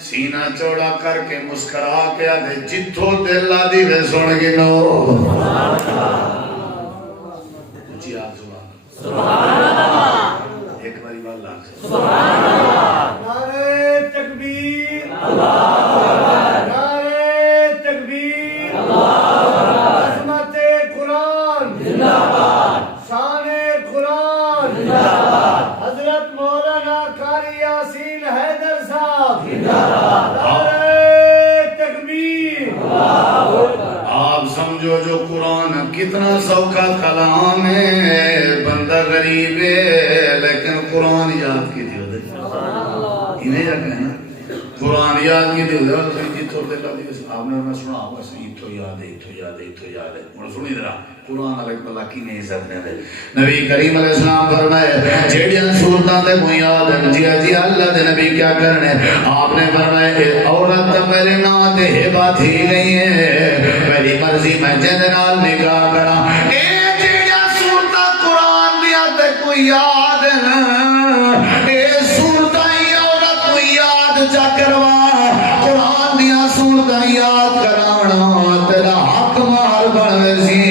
سینہ چوڑا کر کے مسکرا کے آدھے جتھو دل آدھی وے سن گنو. اچھی آپ سبحان اللہ. ایک باری بات لاکھ سبحان اللہ. نعرہ تکبیر نعرہ تکبیر عظمت قرآن زندہ باد, شان قرآن زندہ باد, حضرت مولانا قاری یاسین حیدر صاحب زندہ باد. آپ سمجھو جو قرآن کتنا سوکھا کلام ہے. بندہ غریب ہے لیکن قرآن یاد کی دیو دے. انہیں یا کہنا قرآن یاد کی دیو دے. آپ نے سنا ہوگا ایتھو یاد ہے, ایتھو یاد ہے, ایتھو یاد ہے. اور سنی ذرا قرآن علیہ اللہ کی نہیں عزت دے دے. نبی کریم علیہ السلام فرمائے جیڑیاں صورتاں تے کوئی یاد ہے جی جی اللہ دے نبی کیا کرنے. آپ نے فرمایا عورت میرے نام تے ہبہ تھی گئی ہے, میری مرضی میں جن نال نکاح کرا. اے جیڑیاں صورتاں قرآن دیا تے کوئی یاد ہے, اے صورتاں عورت کوئی یاد جا کروا. قرآن دیا صورتاں یاد کراونا تیرا حق مار بن سی.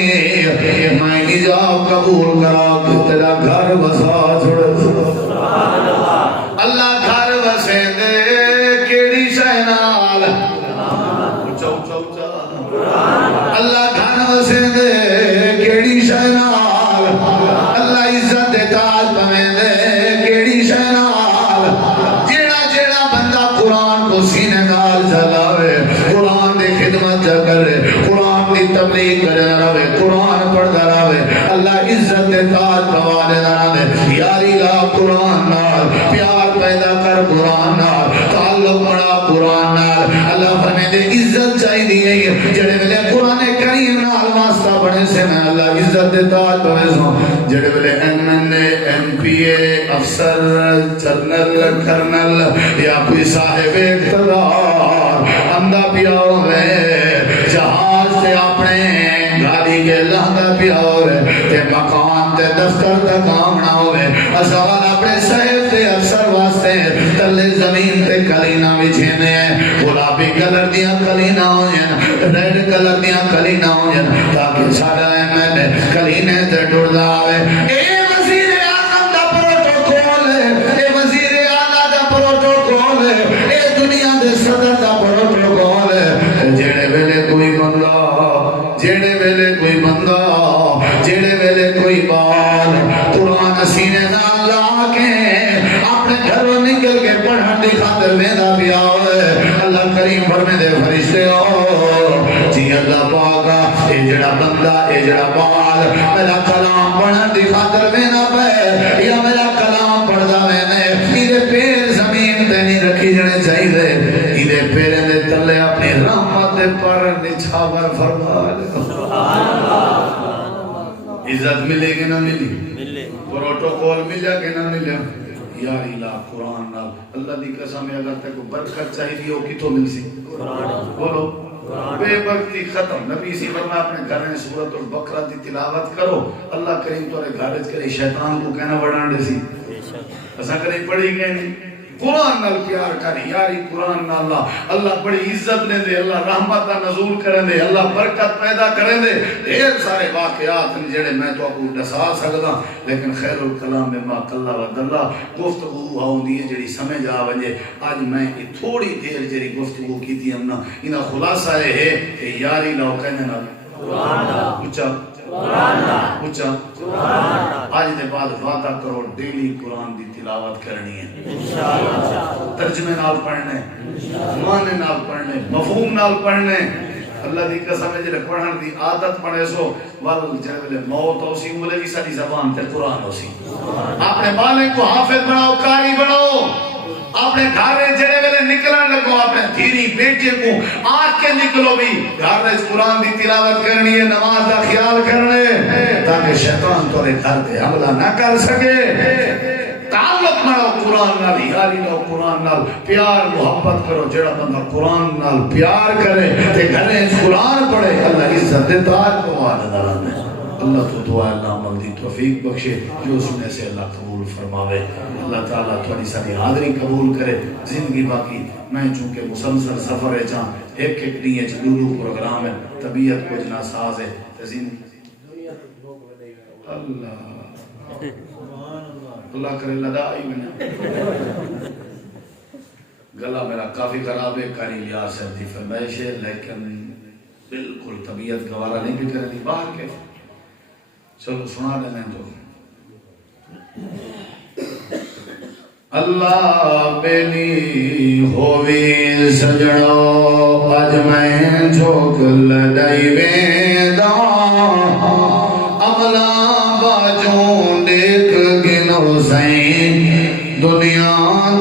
میں نجاب قبول کرا کہ تیرا گھر بسا چھوڑے. اللہ گھر بسے دے کیڑی شے نال. اونچا اونچا اونچا. اللہ گھر بسے دے کیڑی شے نال. اللہ عزت دے تاج پویں دے کیڑی شے نال. جیڑا جیڑا بندہ قرآن کو سینے نال جلاوے, قرآن دی خدمت کرے, قرآن دی تبلیغ کرے رہے, قرآن پڑھتا رہے, اللہ عزت دے تاج پوا دے رہے. یاری لا قرآن نال, پیار پیدا کر قرآن نال, تعلق بڑا قرآن نال. اللہ فرمائے دے عزت چاہی دی ہے جڑے ویلے قرآن کریم نال واسطہ بڑھے سے میں اللہ عزت دے تاج پوے سو. جڑے ویلے ایم پی اے افسر جنرل کرنل یا کوئی صاحب اقتدار اندہ پیا ہوئے جہاز سے اپنے گاڑی کے لہنگا پیا ہوئے تے مکان تے دفتر تک آمنا ہوئے اسوال اپنے صاحب تے افسر واسطے تلے زمین تے کلینا بچھینے ہیں. گلابی کلر دیا کلینا ہو جائیں, ریڈ کلر دیا کلینا ہو جائیں تاکہ سارا احمد کلینے تے ڈڑ داوے. اے وزیر اعظم دا پروٹوکول ہے, اے وزیر اعلیٰ دا پروٹوکول ہے, اے دنیا دے صدر دا پروٹوکول ہے. جیڑے ویلے کوئی بندہ جیڑے ویلے کوئی بندہ جیڑے ویلے کوئی بال قرآن سینے نال لا کے اپنے گھروں نکل کے پڑھن دی خاطر ویندا پیا ہوئے. اللہ کریم فرمائے دے فرشتے ہو جی اللہ پاکا اے جڑا بندہ اے جڑا بال میرا کلام پڑھن دی خاطر ویندا پے یا میرا کلام پڑھدا وینے ایدے پیر زمین تے نہیں رکھی جنے چاہیے, ایدے پیریں دے تلے اپنی رحمت دے پر نچھاور فرما دے. عزت ملے گی نہ ملی, پروٹوکول ملیا کہ نہ ملیا. یا الہ قرآن نال اللہ دی قسم ہے اگر تک برکت چاہیے ہو کتوں مل سی بولو. بے برکتی ختم. نبی سی فرمایا اپنے گھر میں سورۃ البقرہ دی تلاوت کرو, اللہ کریم تورے گھر وچ کرے شیطان کو کہنا وڑان دے سی. اساں کرے پڑھی گئے نہیں قرآن نال پیار کر یاری قرآن نال اللہ بڑی عزت لیں دے، اللہ رحمت نزول کریں دے، اللہ برکت پیدا کریں دے. ڈھیر سارے واقعات ہیں جڑے میں تو آپ دسا سکدا، لیکن خیر الکلام ما قل و دل گفتگو آؤندی ہے جڑی سمجھ آ ونجے. اج میں تھوڑی دیر جڑی گفتگو کیتی ہم نا انہاں خلاصہ ہے کہ یاری لاؤ کہنے نال قرآن دا اونچا قرآن دا اونچا قرآن دا. آج دے بعد وعدہ کرو ڈیلی قرآن دی تلاوت کرنی ہے انشاءاللہ، ترجمے نال پڑھنے، معنی نال پڑھنے، مفہوم نال پڑھنے. اللہ دی قسم ہے جڑے پڑھن دی عادت پڑھے سو ول جڑے موت ہوسی مولے بھی ساری زبان تے قرآن ہوسی. اپنے بالے کو حافظ بناؤ، قاری بناؤ. اپنے گھر جڑے ویلے نکلن لگو اپنے دھیری بیٹے کو آج کے نکلو بھی گھر قرآن دی تلاوت کرنی ہے، نماز دا خیال کرنے تاکہ شیطان تورے گھر تے حملہ نہ کر سکے. تعلق بناؤ قرآن نال، یاری لاؤ قرآن نال، پیار محبت کرو. جڑا بندہ قرآن نال پیار کرے تے گھریں قرآن پڑھے اللہ عزت دیتا ہے کو آدھداران ہے. اللہ تو دعا اللہ عمل دی توفیق بخشے، جو سنے سے اللہ قبول فرماوے. اللہ تعالیٰ تھوڑی ساری حاضری قبول کرے. زندگی باقی میں چونکہ مسلسل سفر ہے جہاں ایک ایک دیئے چلولو پروگرام ہے، طبیعت کو جنا ساز ہے اللہ اللہ کرے لدا آئی میں گلہ میرا کافی خراب ہے، کاری لیا سردی فرمائش ہے، لیکن بالکل طبیعت گوارا نہیں بھی کرنی باہر کے. چلو سنا دینا تو اللہ بیلی ہووی سجڑو اج میں جھوک لڑائی ویدا عملہ باجوں دیکھ گنو سائیں دنیا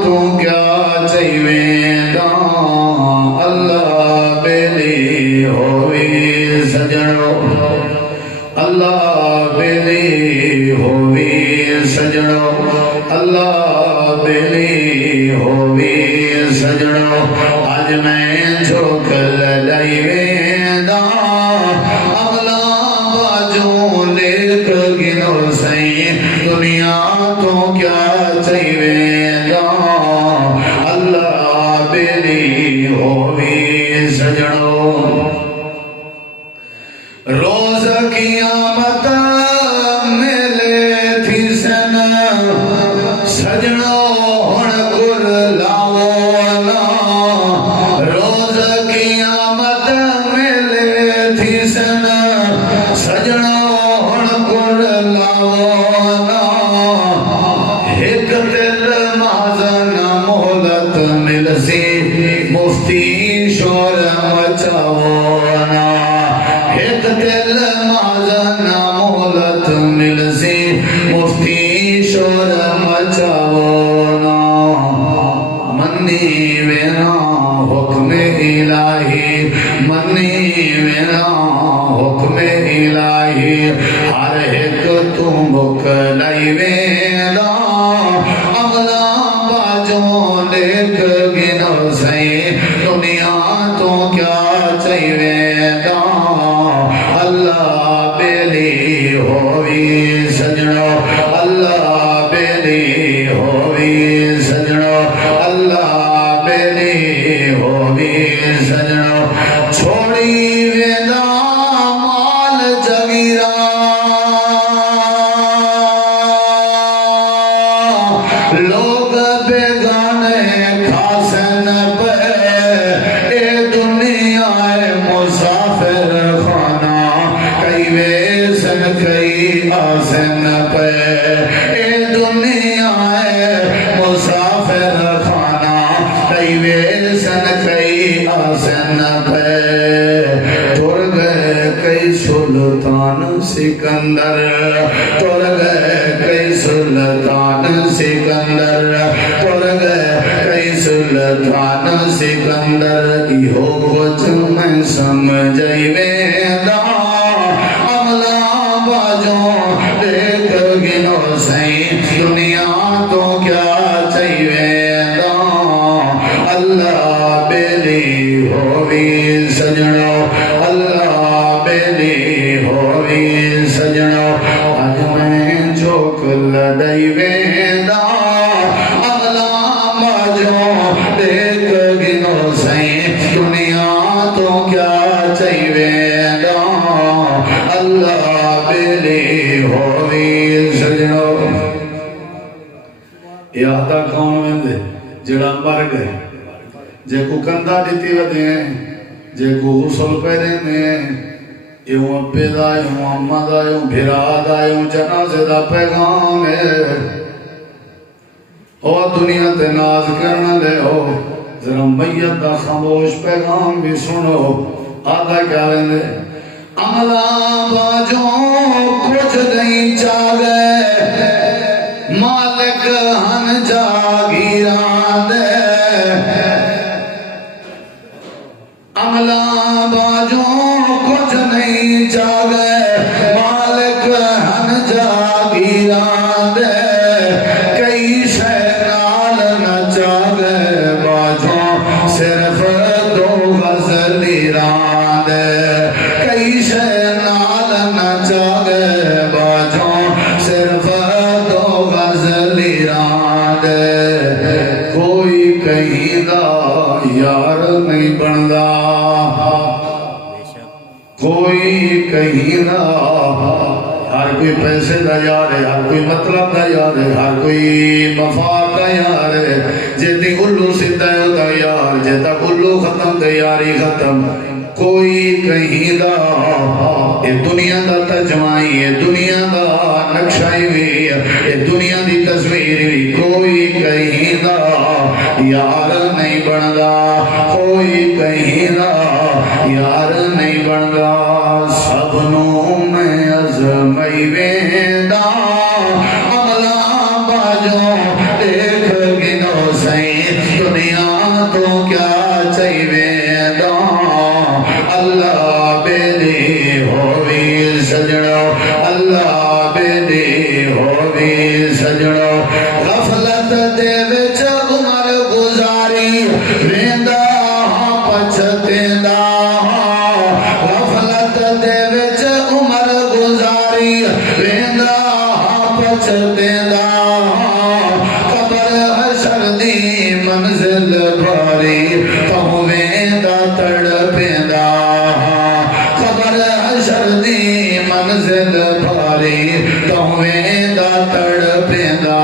تو کیا چاہی ویدا. اللہ بیلی ہووی سجڑو اللہ بیلی ہووی سجڑو اللہ بیلی ہووی سجڑو اج میں جھوک لڑائی ویدا عملہ باجوں دیکھ گنو سائیں دنیا تو کیا چاہی ویدا. اللہ بیلی ہووی سجڑو روز قیامت ملے تھی سن سجنو ہن گر لاونا. روز قیامت ملے تھی سن سجنو ہن گر لاونا. ایک دل مازن مہلت ملسی مفتی شور مچاونا. ایک دل مازن مہلت ملسی مفتی شور مچاونا. منی وینا حکم الہی منی وینا حکم الہی ہر ایک تو مکلائی وینا عملہ باجوں دیکھ گنو سائیں دنیا تو کیا چاہی وینا. اللہ بیلی ہووی سجنو اللہ بیلی ہووی سجنو اللہ بیلی ہووی سجنو. چھوڑی ویدا مال جگیرا لوگ بیگانے کھاسن پہ اے دنیا مسافر خانہ کئی ویسن کئی آسن پہ اے دنیا مسافر خانہ کئی ویسن کئی آسن پہ. ٹر گئے کئی سلطان سکندر ٹر گئے کئی سلطان سکندر ٹر گئے کئی سلطان سکندر. ایہو کچھ میں سمجھائی ویدا عملہ باجوں دیکھ گنو سائیں دنیا تو کیا چاہی ویدا. اللہ بیلی ہووی سجنو اللہ بیلی ہووی سجنو اج میں جھوک لڑائی ویدا عملہ تو کیا چاہیے دا اللہ بیلی ہوئی سجنو یادہ کون ویندے جڑا مر گئے جے کو کندہ دیتی ودے جے کو غسل پہنے میں یوں ابے دا یوں امہ دا یوں بھرا دا یوں جنازے دا پیغام ہے او دنیا تے ناز کرنا لے ہو ذرا میت دا خاموش پیغام بھی سنو آدھا کیا ویندے عملہ باجوں کچھ نہیں چاہے مالک ہن جاگیران دے عملہ باجوں کچھ نہیں چاہے مالک ہن جاگیران دے کئی شہنال نہ چاہے باجوں صرف دو غزلی ران دے کئی شہنال نہ چاہے باجوں صرف دو غزلی ران دے کوئی کہیں دا یار نہیں بندا کوئی کہیں نہ ہر کوئی پیسے دا یار ہے ہر کوئی مطلب دا یار ہے ہر کوئی مفاد دا یار ہے جیتی گلو سیدھا ہے دا یار جیتا گلو ختم دا یاری ختم کوئی کہیں دا یہ دنیا دا ترجمائی یہ دنیا دا نقشائی بھی یہ دنیا دی تصویر بھی کوئی کہیں دا یار نہیں بندا کوئی کہیں دا یار نہیں بندا سبنوں میں ازمائی ویندا عملہ باجوں دیکھ گنو سائیں دنیا تو کیا چاہی ویندا اللہ بیلی ہوئی سجڑو اللہ بیلی ہوئی سجڑو غفلت دے وچ عمر گزاری ویندا پچھتیندا غفلت دے وچ عمر گزاری ویندا پچھتیندا قبر حشر دی منزل بھاری تو ویندا تڑپیندا قبر حشر دی منزل بھاری تو ویندا تڑپیندا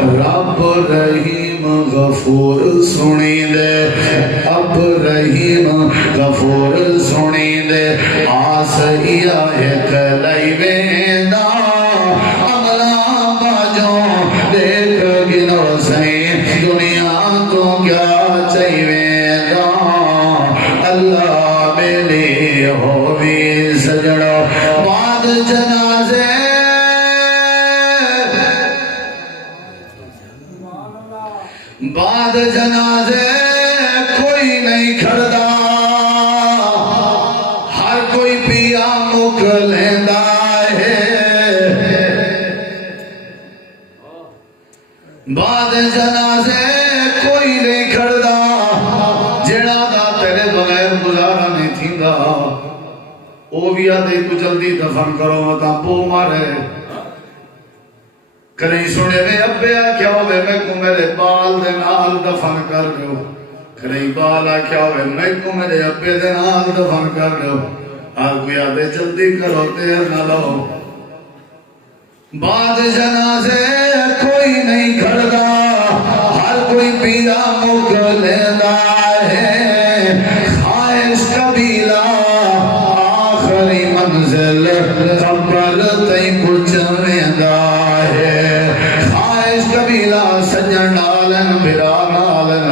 رب رحیم غفور سنی دے اب رحیم غفور سنی دے آسیا ایک لائی ویندا عملہ باجوں دیکھ گنو سائیں دنیا تو کیا چاہی ویندا اللہ بیلی ہوئی سجڑو بعد جنازے بعد جنازے کوئی نہیں کھڑدا ہر کوئی پیا مک لیندا ہے بعد جنازے کوئی نہیں کھڑدا جڑا دا تیرے بغیر گزارا نہیں تھیندا او بھی آدھے کو جلدی دفن کرو متا بو مارے کریں سنے میں ابے کیا ہوئے میں کو میرے بال دے نال دفن کر دو کریں بالا کیا ہوئے میں کو میرے ابے دے نال دفن کر دو آگ بھی آدھے جلدی کرو دیر نہ لو بعد جنازے کوئی نہیں کھڑدا ہر کوئی پیرا مک لیندا ہے خواہش قبیلہ آخری منزل قبر تئیں کچھ ویندا ہے خواہش قبیلہ سجن نالن بھرا نالن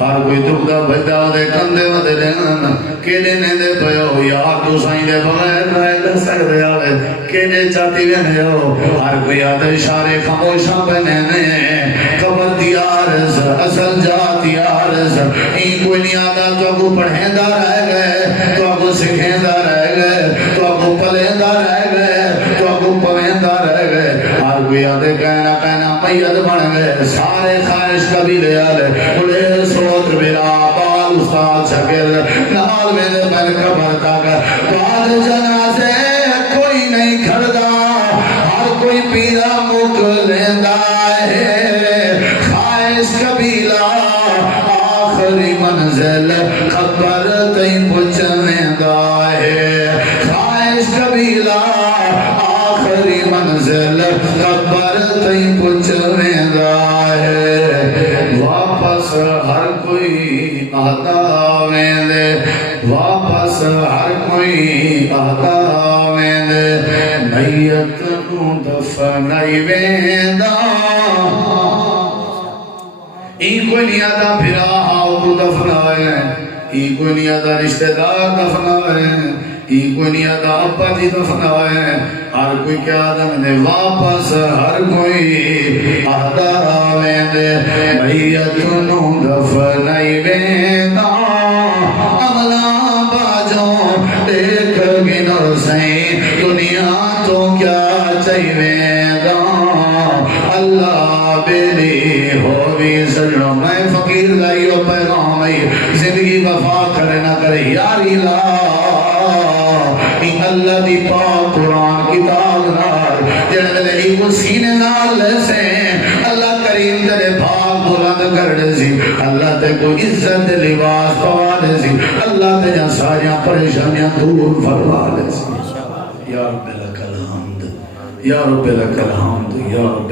ہر کوئی دکھدا بھجدا دے کندے ودے دین کیڑے نے دے پیو یار تو سائیں دے بغیر رہ دے سکدے آوے کیڑے چاہتی ویندے ہو ہر کوئی آدھے اشارے خاموشاں بنے نے قبر دی عارض اصل جات دی عارض این کوئی نہیں آدھا تو کو پڑھیندا رہ گئے تو کو سکھیندا رہ گئے تو کو پلیندا رہ گئے تو کو پویندا رہ گئے ہر کوئی آدھے کہنا کہنا میت بن گئے سارے خواہش قبیلے والے بڑے سوت بلا بال استاد شاگرد نال میں بن قبر تک بعد جنازے کوئی نہیں کھڑدا ہر کوئی پیرا مک لیندا ہے خواہش قبیلہ آخری منزل قبر تئیں پہنچویندا ہے خواہش قبیلہ آخری منزل قبر تئیں پہنچویندا ہے واپس ہر کوئی آہدا ویندے واپس ہر کوئی آہدا ویندے میت نو دفنائی ویندا کوئی نہیں آتا پھرا آؤ دفنائے کوئی نہیں آتا رشتہ دار دفنائے کوئی نہیں آتا ابا دی دفنائے ہر کوئی کیا آدم نے واپس ہر کوئی آدھا ویندے میت نو دفنائی ویندا اگلا باجوں دیکھ گنر سائیں دنیا تو کیا چاہیے اللہ بیلی ہووی سجنوں میں فقیر لائیو پیغام آئی زندگی وفا کرے نہ کرے یاری لا اللہ دی پاک قرآن کتاب نار جنہوں نے ایک سینے نال سے اللہ کریم تیرے پاک بلند کر دے سی اللہ تے کو عزت لباس پوا دے سی اللہ تے جہاں ساریاں پریشانیاں دور فرما دے سی یا رب لک الحمد یا رب لک الحمد یا رب